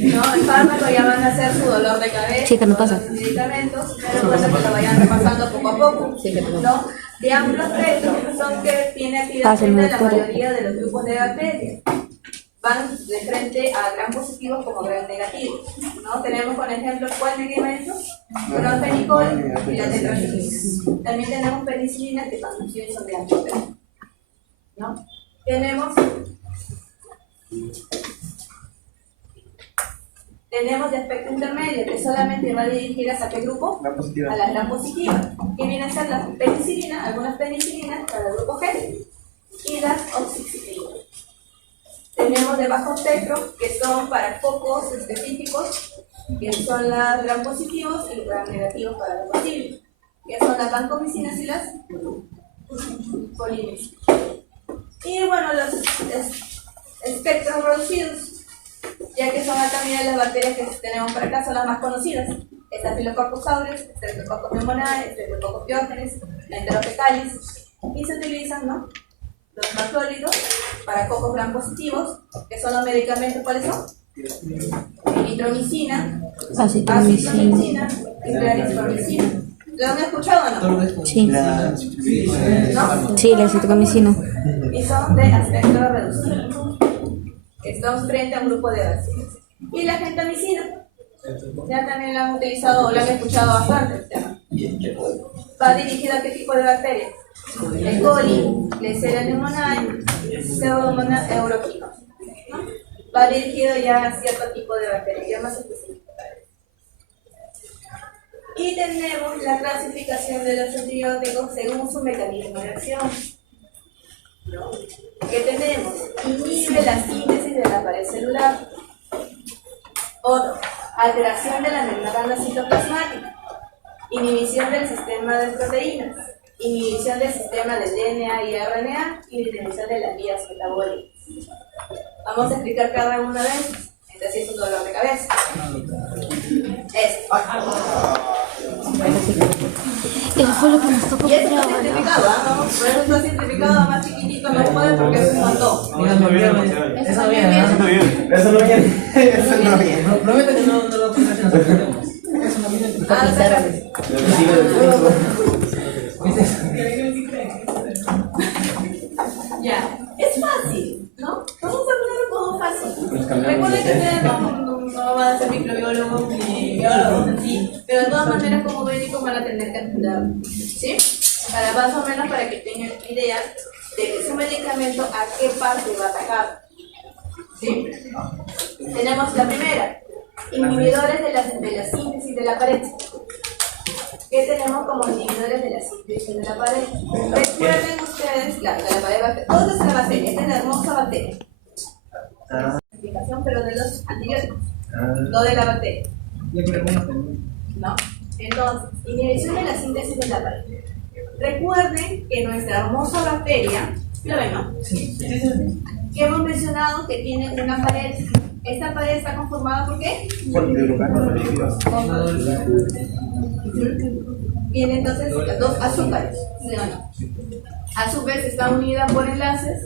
No, el fármaco ya van a hacer su dolor de cabeza. Chica, no pasa. Los medicamentos, pero bueno, que lo vayan repasando poco a poco. ¿No? De amplio espectro son que tiene actividad frente a la mayoría de los grupos de bacterias. Van de frente a gran positivos como gran negativos, ¿no? Tenemos, por ejemplo, ¿cuál medicamento? Clorfenicol y la tetracyclina. También tenemos penicilinas que también son de amplio espectro, ¿no? Tenemos de espectro intermedio, que solamente va dirigidas a qué grupo? A la gran positiva, que vienen a ser las penicilinas, algunas penicilinas para el grupo G, y las oxiciclinas. Tenemos de bajo espectro, que son para focos específicos, que son las gram positivos y gram negativos para lo posible, que son las vancomicinas y las polimicinas. Y bueno, los espectros reducidos, ya que son también las bacterias que tenemos por acá, son las más conocidas. Staphylococcus aureus, Streptococcus pneumoniae, Streptococcus pyogenes, Enterococcus, y se utilizan, ¿no?, los más sólidos para cocos gram positivos, que son los medicamentos, ¿cuáles son? Eritromicina, acitromicina y claritromicina. ¿Lo han escuchado o no? Sí. ¿No? Sí, la citromicina. Y son de espectro reducido, que son frente a un grupo de bacterias. Y la gentamicina, ya también la han utilizado o la han escuchado bastante. Va dirigida a qué tipo de bacterias: E. coli, Klebsiella pneumoniae, Pseudomonas euroquina, ¿no? Va dirigido ya a cierto tipo de bacterias, ya más específicas. Y tenemos la clasificación de los antibióticos según su mecanismo de acción, ¿no? ¿Qué tenemos? Inhibe la síntesis de la pared celular. Otro, alteración de la membrana citoplasmática. Inhibición del sistema de proteínas. Inhibición del sistema de DNA y RNA y inhibición de las vías metabólicas. Vamos a explicar cada una de ellas. Este sí es un dolor de cabeza. Eso fue lo que nos tocó Y esto está probar. simplificado, ¿ah? No, por eso está simplificado, más chiquitito no puede porque es un montón. Eso no viene. Eso también viene. Eso no viene. Eso no viene. Eso no viene. Prometo que no lo vamos a hacer nosotros. Eso no viene. Ah, no sé, gracias. Ya, es fácil, ¿no? Vamos a poner un poco fácil. Recuerden que ustedes no van a ser microbiólogos ni biólogos en sí, pero de todas maneras como médicos van a tener que estudiar, ¿sí? Para más o menos para que tengan idea de que su medicamento a qué parte va a atacar, ¿sí? Tenemos la primera, inhibidores de la síntesis de la pared. ¿Qué tenemos como inhibidores de la síntesis de la pared? Recuerden ustedes, la pared bacteria, todo es la bacteria, esta es la hermosa bacteria. Explicación, pero de los antibióticos, no de la bacteria. ¿No? Entonces, inhibición de la síntesis de la pared. Recuerden que nuestra hermosa bacteria, ¿lo ven, no? Que hemos mencionado que tiene una pared. Esta pared está conformada por qué? Viene entonces dos azúcares, ¿sí o no? A su vez está unida por enlaces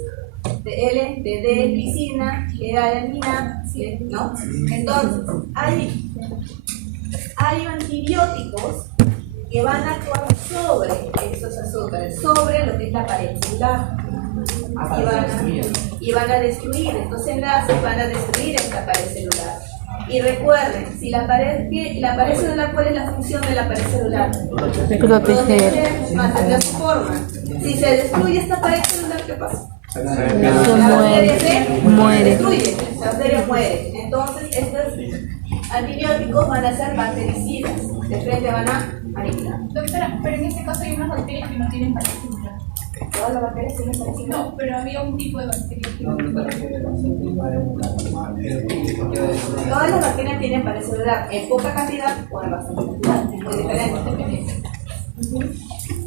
de L, de D, glicina, de alanina, ¿sí? ¿No? Entonces, hay antibióticos que van a actuar sobre estos azúcares, sobre lo que es la pared celular. Y van a destruir estos enlaces, van a destruir esta pared celular. Y recuerden, si la pared celular, ¿cuál es la función de la pared celular? Proteger. Mantener su forma. Si se destruye esta pared celular, ¿qué pasa? Se La bacteria se muere. destruye, la bacteria muere. Entonces, estos antibióticos van a ser bactericidas, de frente van a aniquilar. Doctora, pero en este caso hay unas bacterias que no tienen parasita. Todas las bacterias tienen parasita. No, pero había un tipo de bacteria que no. Todas las bacterias tienen parecelular en poca cantidad o en bastante cantidad, es muy diferente.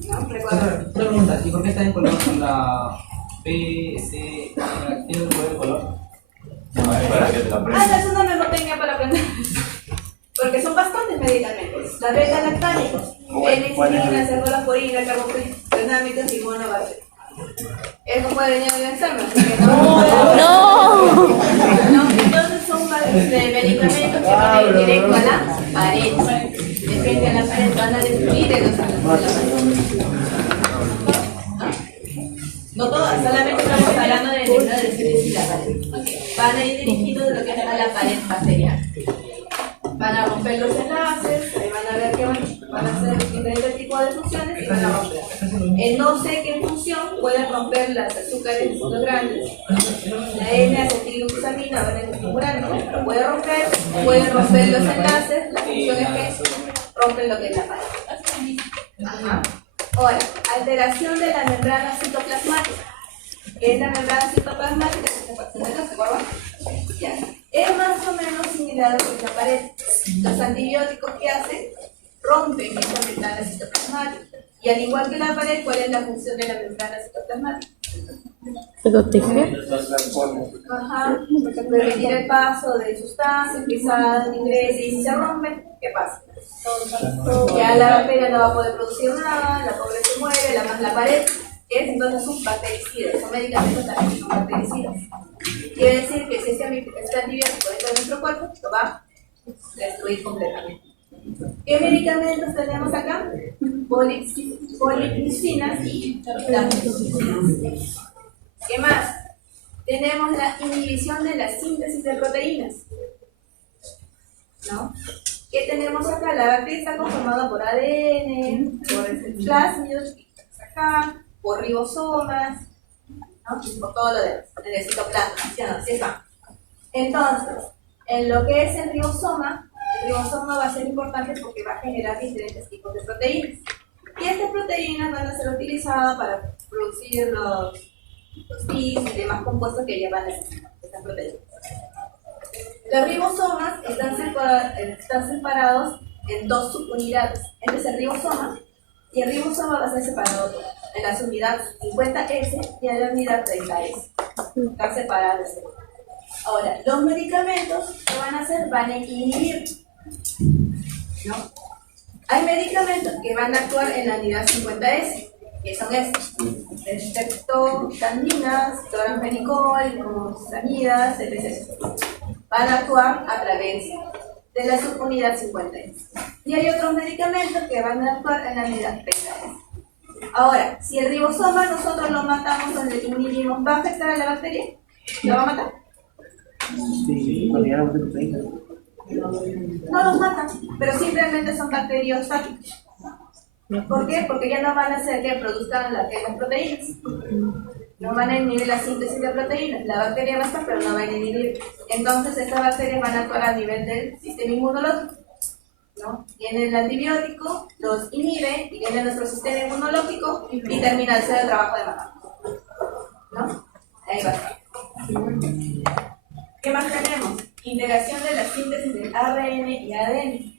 ¿No? Recuerda. Otra pregunta, ¿y por qué está en color con la P, C, tiene un color de color? Para que te la Ah, aprendas. esa es una memotecnia para aprender. Porque son bastantes medicamentos. La beta-lactámicos, penicilina, cefalosporina, carboxylenamitos y monobarbital. Eso puede venir en el examen, así que no. No, entonces son medicamentos que van a ir directo a la pared. De frente a la pared van a destruir los no todas, solamente estamos hablando de la pared. Van a ir dirigidos de lo que es a la pared bacteriana. Van a romper los enlaces, ahí van a ver que van a hacer diferentes tipos de funciones y van a romper. En no sé qué función pueden romper las azúcares los grandes. La N-acetilglucosamina o N-acetilglucosamina lo puede romper los enlaces, la función es que rompen lo que es la pared. Ajá. Ahora, alteración de la membrana citoplasmática. ¿Qué es la membrana citoplasmática? ¿Se acuerdan? Ya. Es más o menos similar a lo que la pared. Los antibióticos que hacen rompen esa membrana citoplasmática. Y al igual que la pared, ¿cuál es la función de la membrana citoplasmática? Protege. Ajá, prevenir el paso de sustancias, quizás ingrese y si se rompen, ¿qué pasa? Ya la bacteria no va a poder producir nada, la pobre se muere, la pared, que es entonces son bactericidas, son medicamentos también que son bactericidas. Quiere decir que si este antibiótico dentro de nuestro cuerpo, lo va a destruir completamente. ¿Qué medicamentos tenemos acá? Polipicinas y damipicinas. ¿Qué más? Tenemos la inhibición de la síntesis de proteínas. ¿No? ¿Qué tenemos acá? La bacteria está conformada por ADN, por plásmidos, por ribosomas, ¿no? Y por todo lo demás, en el citoplasma, ¿sí o no? ¿Sí está? Entonces, en lo que es el ribosoma va a ser importante porque va a generar diferentes tipos de proteínas. Y estas proteínas van a ser utilizadas para producir los TIS y demás compuestos que llevan estas proteínas. Los ribosomas están separados en dos subunidades. Este es el ribosoma y el ribosoma va a ser separado en las unidades 50S y en la unidad 30S. Están separados. Ahora, los medicamentos que van a hacer van a inhibir, ¿no? Hay medicamentos que van a actuar en la unidad 50S, que son estos: streptocaminas, cloramfenicol, glucosamidas, etc. Van a actuar a través de la subunidad 50S. Y hay otros medicamentos que van a actuar en la unidad 30S. Ahora, si el ribosoma nosotros lo matamos o lo inhibimos, ¿va a afectar a la bacteria? ¿La va a matar? No los matan, pero simplemente son bacteriostáticos. ¿Por qué? Porque ya no van a hacer que produzcan las proteínas. No van a inhibir la síntesis de proteínas. La bacteria va a estar, pero no va a inhibir. Entonces, estas bacterias van a actuar a nivel del sistema inmunológico, ¿no? Viene el antibiótico, los inhibe, y viene nuestro sistema inmunológico y termina de hacer el trabajo de matar, ¿no? Ahí va a estar. ¿Qué más tenemos? Integración de la síntesis del ARN y ADN.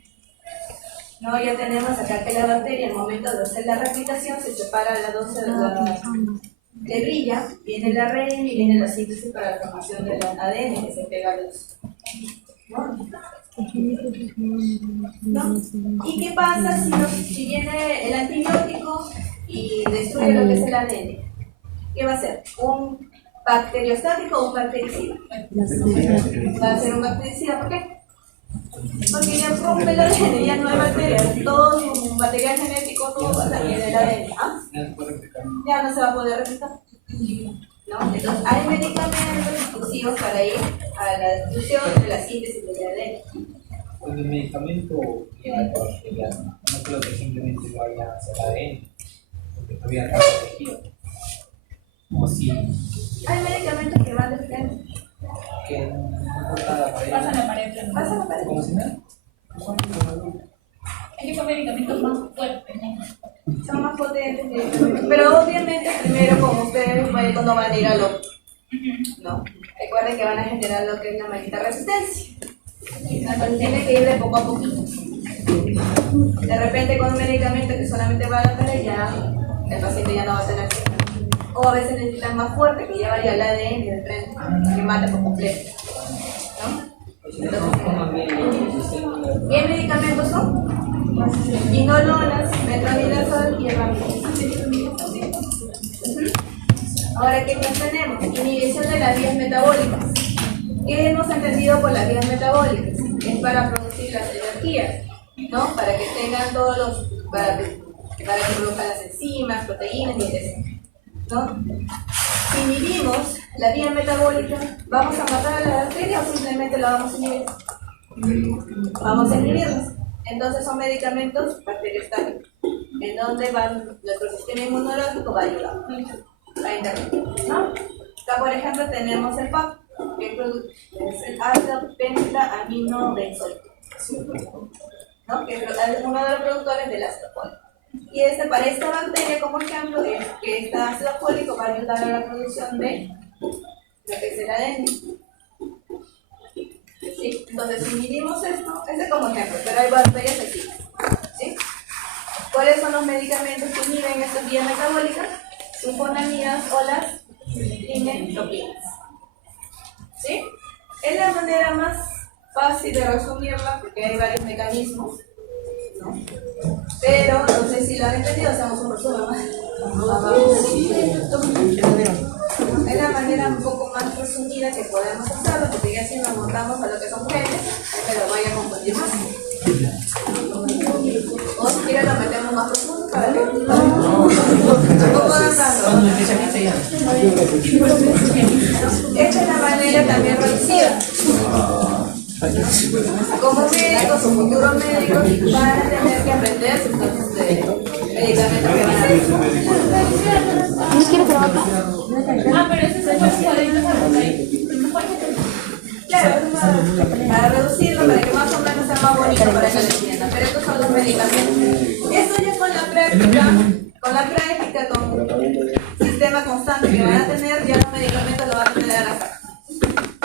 No, ya tenemos acá que la bacteria, al momento de hacer la replicación, se separa las dos de brilla, viene el ARN y viene la síntesis para la formación del ADN que se pega a los. ¿No? ¿Y qué pasa si viene el antibiótico y destruye lo que es el ADN? ¿Qué va a hacer? ¿Un bacteriostático o un bactericida? Va a ser un bactericida, ¿por qué? Porque ya rompe el ADN, ya no hay bacterias, todo su material genético, todo va a salir del ADN. ¿Ah? Ya no se va a poder replicar, ¿no? Entonces, hay medicamentos exclusivos para ir a la destrucción de la síntesis del ADN. Pues el medicamento tiene bacterias, no creo que simplemente vaya a hacer ADN, porque todavía está protegido. como si Hay medicamentos que van de frente. que no corta la pared. Pasa la pared. Pasa la pared. Como si nada. Es que son medicamentos más fuertes, ¿no? Son más potentes, pero obviamente primero como ustedes no van a ir al otro, ¿no? Recuerden que van a generar lo que es la maldita resistencia. Entonces tiene que ir de poco a poquito. De repente con un medicamento que solamente va a la pared, ya el paciente ya no va a tener síntomas. O a veces necesitan más fuerte, que ya vaya al ADN de frente, que mate por completo, ¿no? ¿Qué medicamentos son? Inolonas, metronidazol y el Ahora, ¿qué más tenemos? Inhibición de las vías metabólicas. ¿Qué hemos entendido por las vías metabólicas? Es para producir las energías, ¿no? Para que tengan todos los, para que produzcan las enzimas, proteínas y etc. ¿No? Si inhibimos la vía metabólica, ¿vamos a matar a la bacteria o simplemente la vamos a inhibir? Vamos a inhibirlos. Entonces son medicamentos bacteriostáticos, en donde nuestro sistema inmunológico va a ayudar, va a intervenir, ¿no? Acá, por ejemplo, tenemos el PAP, que es el ácido pentaaminobenzoico, ¿no? Que es uno de los productores del ácido fólico. Y para esta bacteria, como ejemplo, es que este ácido fólico va a ayudar a la producción de lo que es el ADN. ¿Sí? Entonces, si inhibimos esto, este es como ejemplo, pero hay bacterias aquí. ¿Sí? ¿Cuáles son los medicamentos que inhiben estas vías metabólicas? Sulfonamidas o las imetropinas. ¿Sí? Es la manera más fácil de resumirla porque hay varios mecanismos, ¿no? Pero no sé si lo han entendido, hacemos un resumen. Es la manera un poco más resumida que podemos hacerlo, porque ya si nos montamos a lo que son genes, pero vaya a confundir más. O si quieren lo metemos más profundo para que tampoco avanzando. Esta es la manera también reducida. Como médicos o futuros médicos van a tener que aprender sus tipos de medicamentos que van a recibir. Ah, pero ese es el cuadrito ahí. Claro, para reducirlo, para que más o menos sea más bonito para que lo entiendan. Pero estos son los medicamentos. Esto ya con la práctica, con sistema constante que van a tener, ya los medicamentos lo van a tener acá,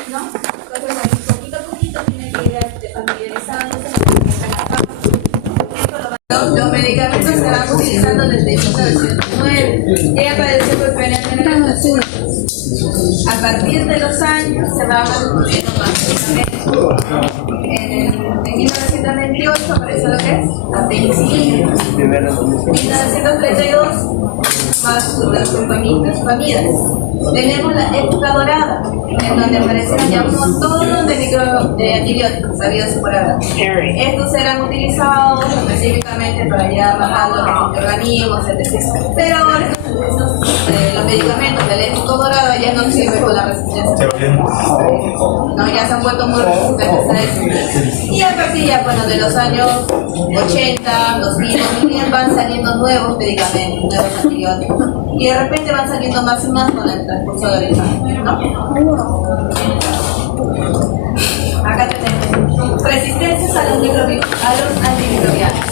¿no? Entonces, ahí, poquito a poquito tienen que ir familiarizándose. Los medicamentos se van utilizando desde 1909. Ella apareció por primera vez en la nación. A partir de los años se van produciendo más medicamentos. En 1928 apareció lo que es la penicilina. En 1932 más las sulfamidas. Tenemos la época dorada, en donde aparecieron ya un montón de antibióticos habidos por haber. Estos eran utilizados específicamente para ya bajar los organismos, etc. Pero ahora los medicamentos de la época dorada ya no sirven con la resistencia. No, ya se han vuelto muy resistentes a eso. Y a partir ya, bueno, de los años 80, 2000, van saliendo nuevos medicamentos, nuevos antibióticos. Y de repente van saliendo más y más con el transcurso del año, ¿no? Acá tenemos resistencias a los antimicrobianos.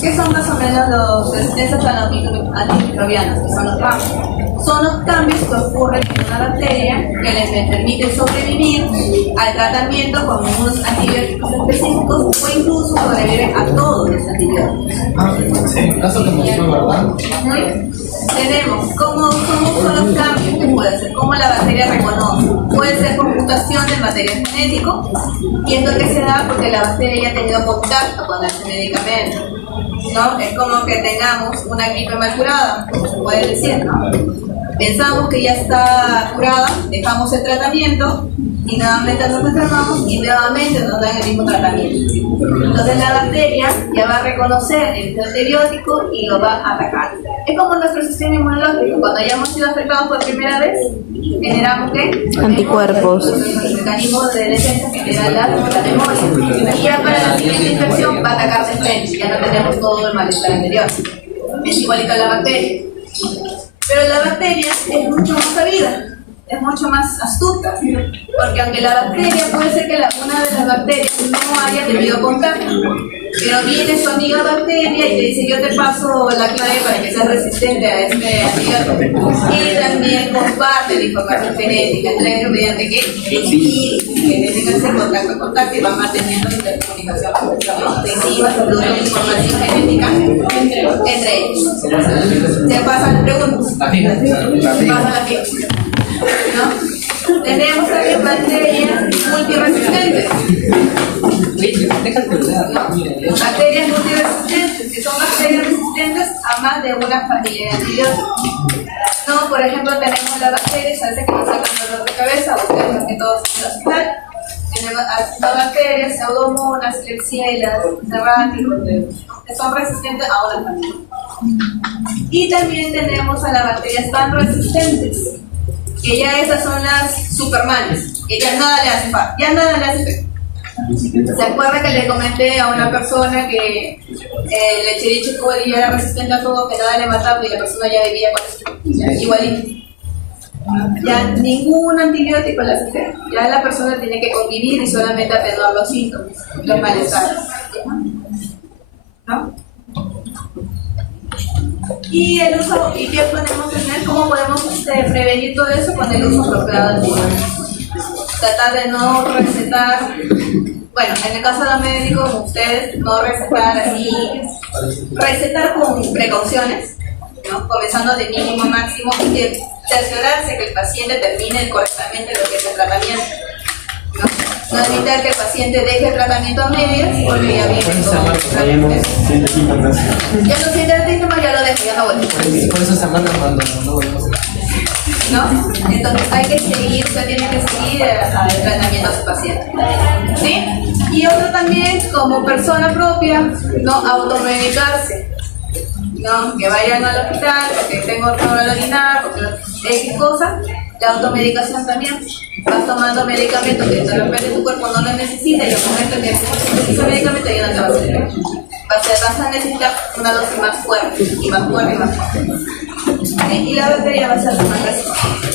¿Qué son más o menos los resistencias a los antimicrobianos? Que son los cambios. Son los cambios que ocurren en una bacteria que les permiten sobrevivir al tratamiento con unos antibióticos específicos o incluso sobreviven a todos los antibióticos. Sí, caso que mostró, ¿verdad? Tenemos cómo son los cambios que puede ser, cómo la bacteria reconoce. Puede ser por mutación del material genético, y esto que se da porque la bacteria ya ha tenido contacto con ese medicamento, ¿no? Es como que tengamos una gripe mal curada, como se puede decir, ¿no? Pensamos que ya está curada, dejamos el tratamiento y nuevamente nos enfermamos y nuevamente nos dan el mismo tratamiento. Entonces la bacteria ya va a reconocer el antibiótico y lo va a atacar. Es como nuestro sistema inmunológico, cuando hayamos sido afectados por primera vez, generamos ¿qué? Anticuerpos. El mecanismo de defensa genera la memoria. Y ya para la siguiente infección va a atacar de frente, ya no tenemos todo el malestar anterior. Es igualito a la bacteria. Pero la bacteria es mucho más sabida, es mucho más astuta, porque aunque la bacteria puede ser que una de las bacterias no haya tenido contacto, pero viene su amiga bacteria y te dice yo te paso la clave para que seas resistente a este antibiótico, y también comparte la información genética entre ellos mediante que tengan ese contacto y van manteniendo intercomunicación extensiva, incluso información genética entre ellos. Se pasan preguntas, se pasa la pista, ¿no? Tenemos también bacterias multiresistentes. Bacterias multiresistentes, que son bacterias resistentes a más de una familia de antibióticos. No, por ejemplo, tenemos la bacteria, sabes que nos sacan dolor de cabeza, ustedes más que todos en el hospital. Tenemos bacterias, pseudomonas, klebsiella, serráticos, que son resistentes a una familia. Y también tenemos a las bacterias tan resistentes, que ya esas son las supermanes, que ya nada le hace falta, ya nada le hace efecto. ¿Se acuerda que le comenté a una persona que el Escherichia coli era resistente a todo, que nada le mataba y la persona ya vivía con eso? Igualito. Ya ningún antibiótico le hace efecto. Ya la persona tiene que convivir y solamente atenuar los síntomas, los malestares. ¿No? Y el uso, ¿y qué podemos tener? ¿Cómo podemos prevenir todo eso con el uso apropiado del antibiótico? Tratar de no recetar, bueno, en el caso de los médicos, ustedes no recetar así, recetar con precauciones, ¿no? Comenzando de mínimo a máximo y cerciorarse que el paciente termine correctamente lo que es el tratamiento, ¿no? No evitar que el paciente deje el tratamiento a medias porque ya viene todo. Ya no siente el síntoma, ya lo dejo, ya no vuelve. Por eso se manda cuando no volvemos. ¿No? Entonces hay que seguir, usted tiene que seguir el tratamiento a su paciente. ¿Sí? Y otro también, como persona propia, no automedicarse. ¿No? Que vayan al hospital, porque tengo dolor al orinar, porque X cosa, la automedicación también. Vas tomando medicamentos que de repente tu cuerpo no lo necesita y al momento que necesitas medicamento ya no te va a hacer efecto. Vas a necesitar una dosis más fuerte y más fuerte y más fuerte. ¿Sí? Y la bacteria va a ser más resistente.